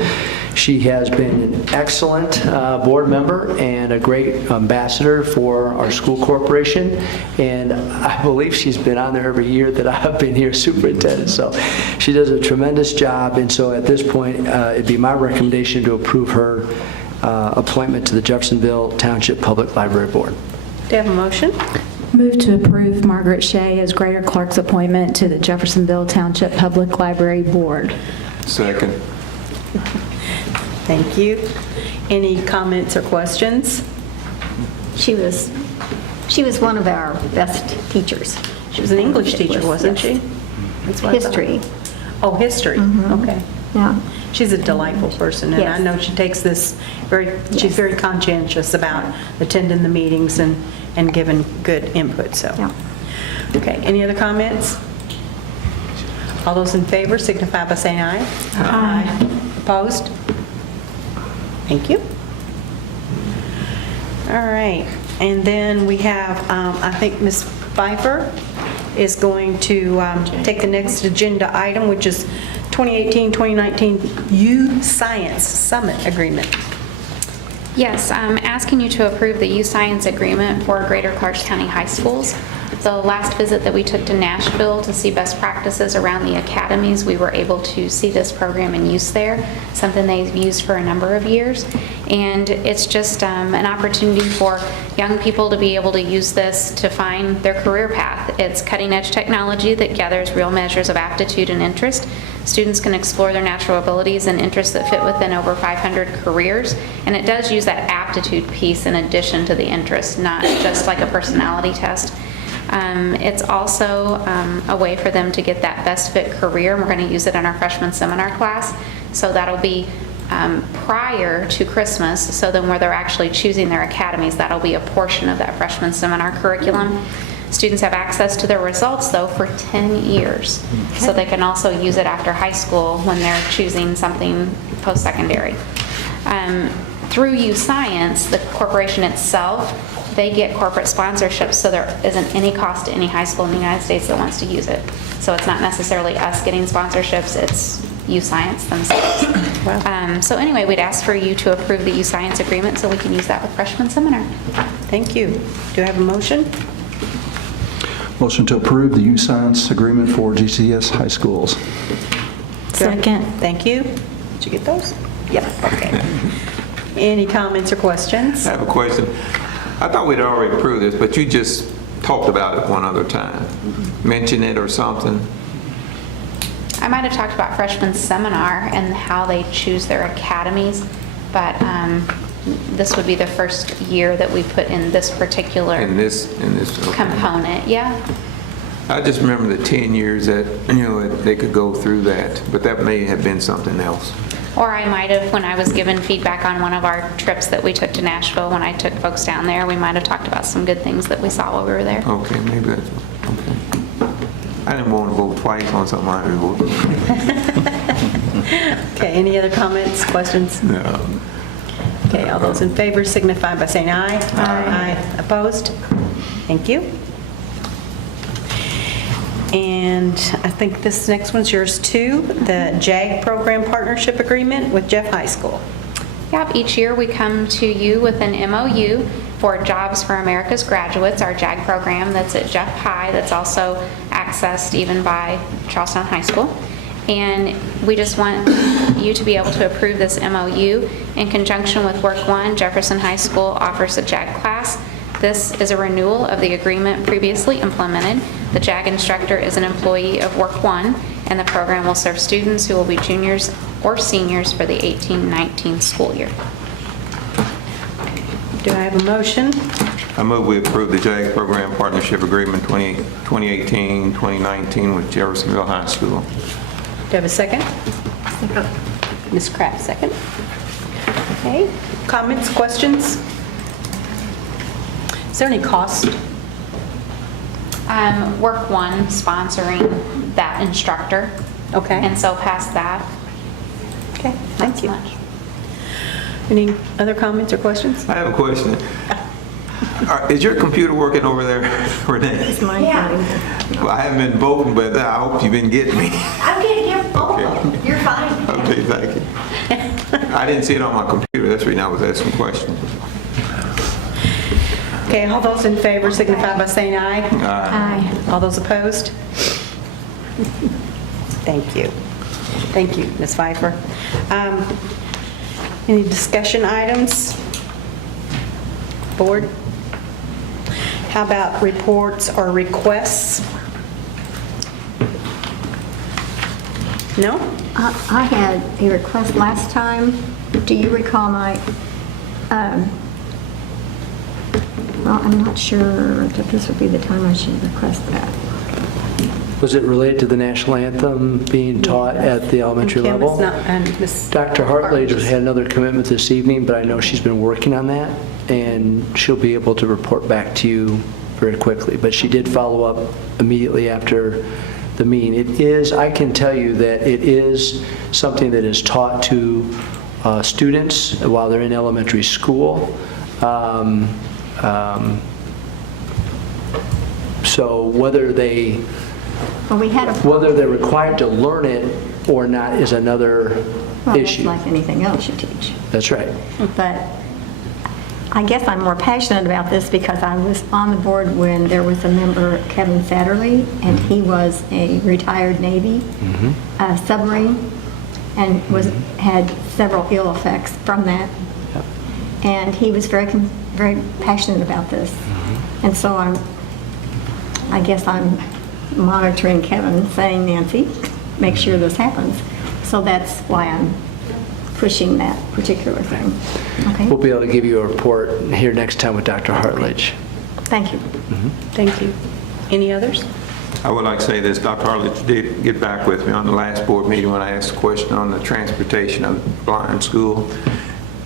She has been an excellent board member and a great ambassador for our school corporation, and I believe she's been on there every year that I've been here superintendent, so she does a tremendous job, and so at this point, it'd be my recommendation to approve her appointment to the Jeffersonville Township Public Library Board. Do you have a motion? Move to approve Margaret Shea as Greater Clerk's appointment to the Jeffersonville Township Public Library Board. Second. Thank you. Any comments or questions? She was one of our best teachers. She was an English teacher, wasn't she? Yes. That's what I thought. History. Oh, history, okay. Yeah. She's a delightful person, and I Yes. know she takes this she's Yes. very conscientious about attending the meetings and giving good input, so. Yeah. Okay, any other comments? All those in favor signify by saying aye. Aye. Opposed? Thank you. All right, and then we have, I think Ms. Pfeiffer is going to take the next agenda item, which is 2018-2019 Youth Science Summit Agreement. Yes, I'm asking you to approve the Youth Science Agreement for Greater Clarks County High Schools. The last visit that we took to Nashville to see best practices around the academies, we were able to see this program in use there, something they've used for a number of years. And it's just an opportunity for young people to be able to use this to find their career path. It's cutting-edge technology that gathers real measures of aptitude and interest. Students can explore their natural abilities and interests that fit within over 500 careers, and it does use that aptitude piece in addition to the interest, not just like a personality test. It's also a way for them to get that best fit career, and we're going to use it in our freshman seminar class. So that'll be prior to Christmas, so then where they're actually choosing their academies, that'll be a portion of that freshman seminar curriculum. Students have access to their results, though, for 10 years. So they can also use it after high school when they're choosing something post-secondary. Through U Science, the corporation itself, they get corporate sponsorships, so there isn't any cost to any high school in the United States that wants to use it. So it's not necessarily us getting sponsorships, it's U Science themselves. So anyway, we'd ask for you to approve the U Science agreement so we can use that with freshman seminar. Thank you. Do I have a motion? Motion to approve the youth science agreement for GCS high schools. Second. Thank you. Did you get those? Yep, okay. Any comments or questions? I have a question. I thought we'd already approved this, but you just talked about it one other time. Mention it or something. I might have talked about freshman seminar and how they choose their academies, but this would be the first year that we put in this particular In this, okay. component. Yeah. I just remember the 10 years that, they could go through that, but that may have been something else. Or I might have, when I was given feedback on one of our trips that we took to Nashville, when I took folks down there, we might have talked about some good things that we saw while we were there. Okay, maybe that's, okay. I didn't want to vote twice on something I didn't vote. Okay, any other comments, questions? No. Okay, all those in favor signify by saying aye. Aye. Opposed? Thank you. And I think this next one's yours too, the JAG program partnership agreement with Jeff High School. Yep, each year we come to you with an MOU for Jobs for America's Graduates, our JAG program that's at Jeff High, that's also accessed even by Charlestown High School. And we just want you to be able to approve this MOU. In conjunction with Work One, Jefferson High School offers a JAG class. This is a renewal of the agreement previously implemented. The JAG instructor is an employee of Work One, and the program will serve students who will be juniors or seniors for the 18-19 school year. Do I have a motion? I move we approve the JAG Program Partnership Agreement 2018-2019 with Jeffersonville High School. Do I have a second? Ms. Kraft, second. Okay, comments, questions? Is there any cost? Work One sponsoring that instructor. Okay. And so past that, Okay, not thank so you. much. Any other comments or questions? I have a question. Is your computer working over there, Renee? It's mine. Well, I haven't been voting, but I hope you've been getting me. I'm getting your phone. Okay. You're fine. Okay, thank you. I didn't see it on my computer, that's the reason I was asking questions. Okay, all those in favor signify by saying aye. Aye. All those opposed? Thank you. Thank you, Ms. Pfeiffer. Any discussion items? Board? How about reports or requests? No? I had a request last time. Do you recall my, well, I'm not sure that this would be the time I should request that. Was it related to the national anthem being taught at the elementary Kim level? is not, and Ms. Dr. Hartlage had another commitment this evening, but I know she's been working on that, and she'll be able to report back to you very quickly. But she did follow up immediately after the meeting. It is, I can tell you that it is something that is taught to students while they're in elementary school. So whether Well, we had a, whether they're required to learn it or not is another well, that's issue. like anything else you teach. That's right. But I guess I'm more passionate about this because I was on the board when there was a member, Kevin Satterley, and he was a retired Navy submarine and had several ill effects from that. And he was very passionate about this. And so I guess I'm monitoring Kevin, saying, Nancy, make sure this happens. So that's why I'm pushing that particular thing. Okay? We'll be able to give you a report here next time with Dr. Hartlage. Thank you. Thank you. Any others? I would like to say this, Dr. Hartlage did get back with me on the last board meeting when I asked a question on the transportation of the blind school.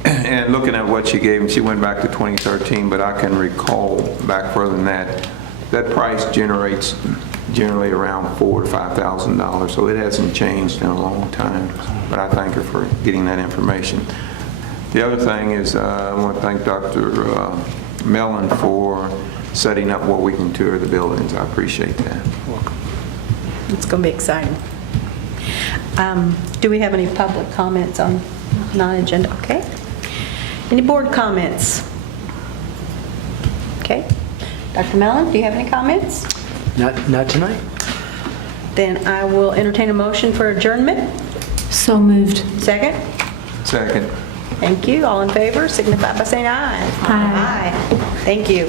And looking at what she gave me, she went back to 2013, but I can recall back further than that, that price generates generally around $4,000 to $5,000, so it hasn't changed in a long time. But I thank her for getting that information. The other thing is I want to thank Dr. Mellon for setting up where we can tour the buildings. I appreciate that. Welcome. It's going to be exciting. Do we have any public comments on non-agenda? Okay. Any board comments? Okay. Dr. Mellon, do you have any comments? Not tonight. Then I will entertain a motion for adjournment. So moved. Second? Second. Thank you. All in favor, signify by saying aye. Aye. Aye. Thank you.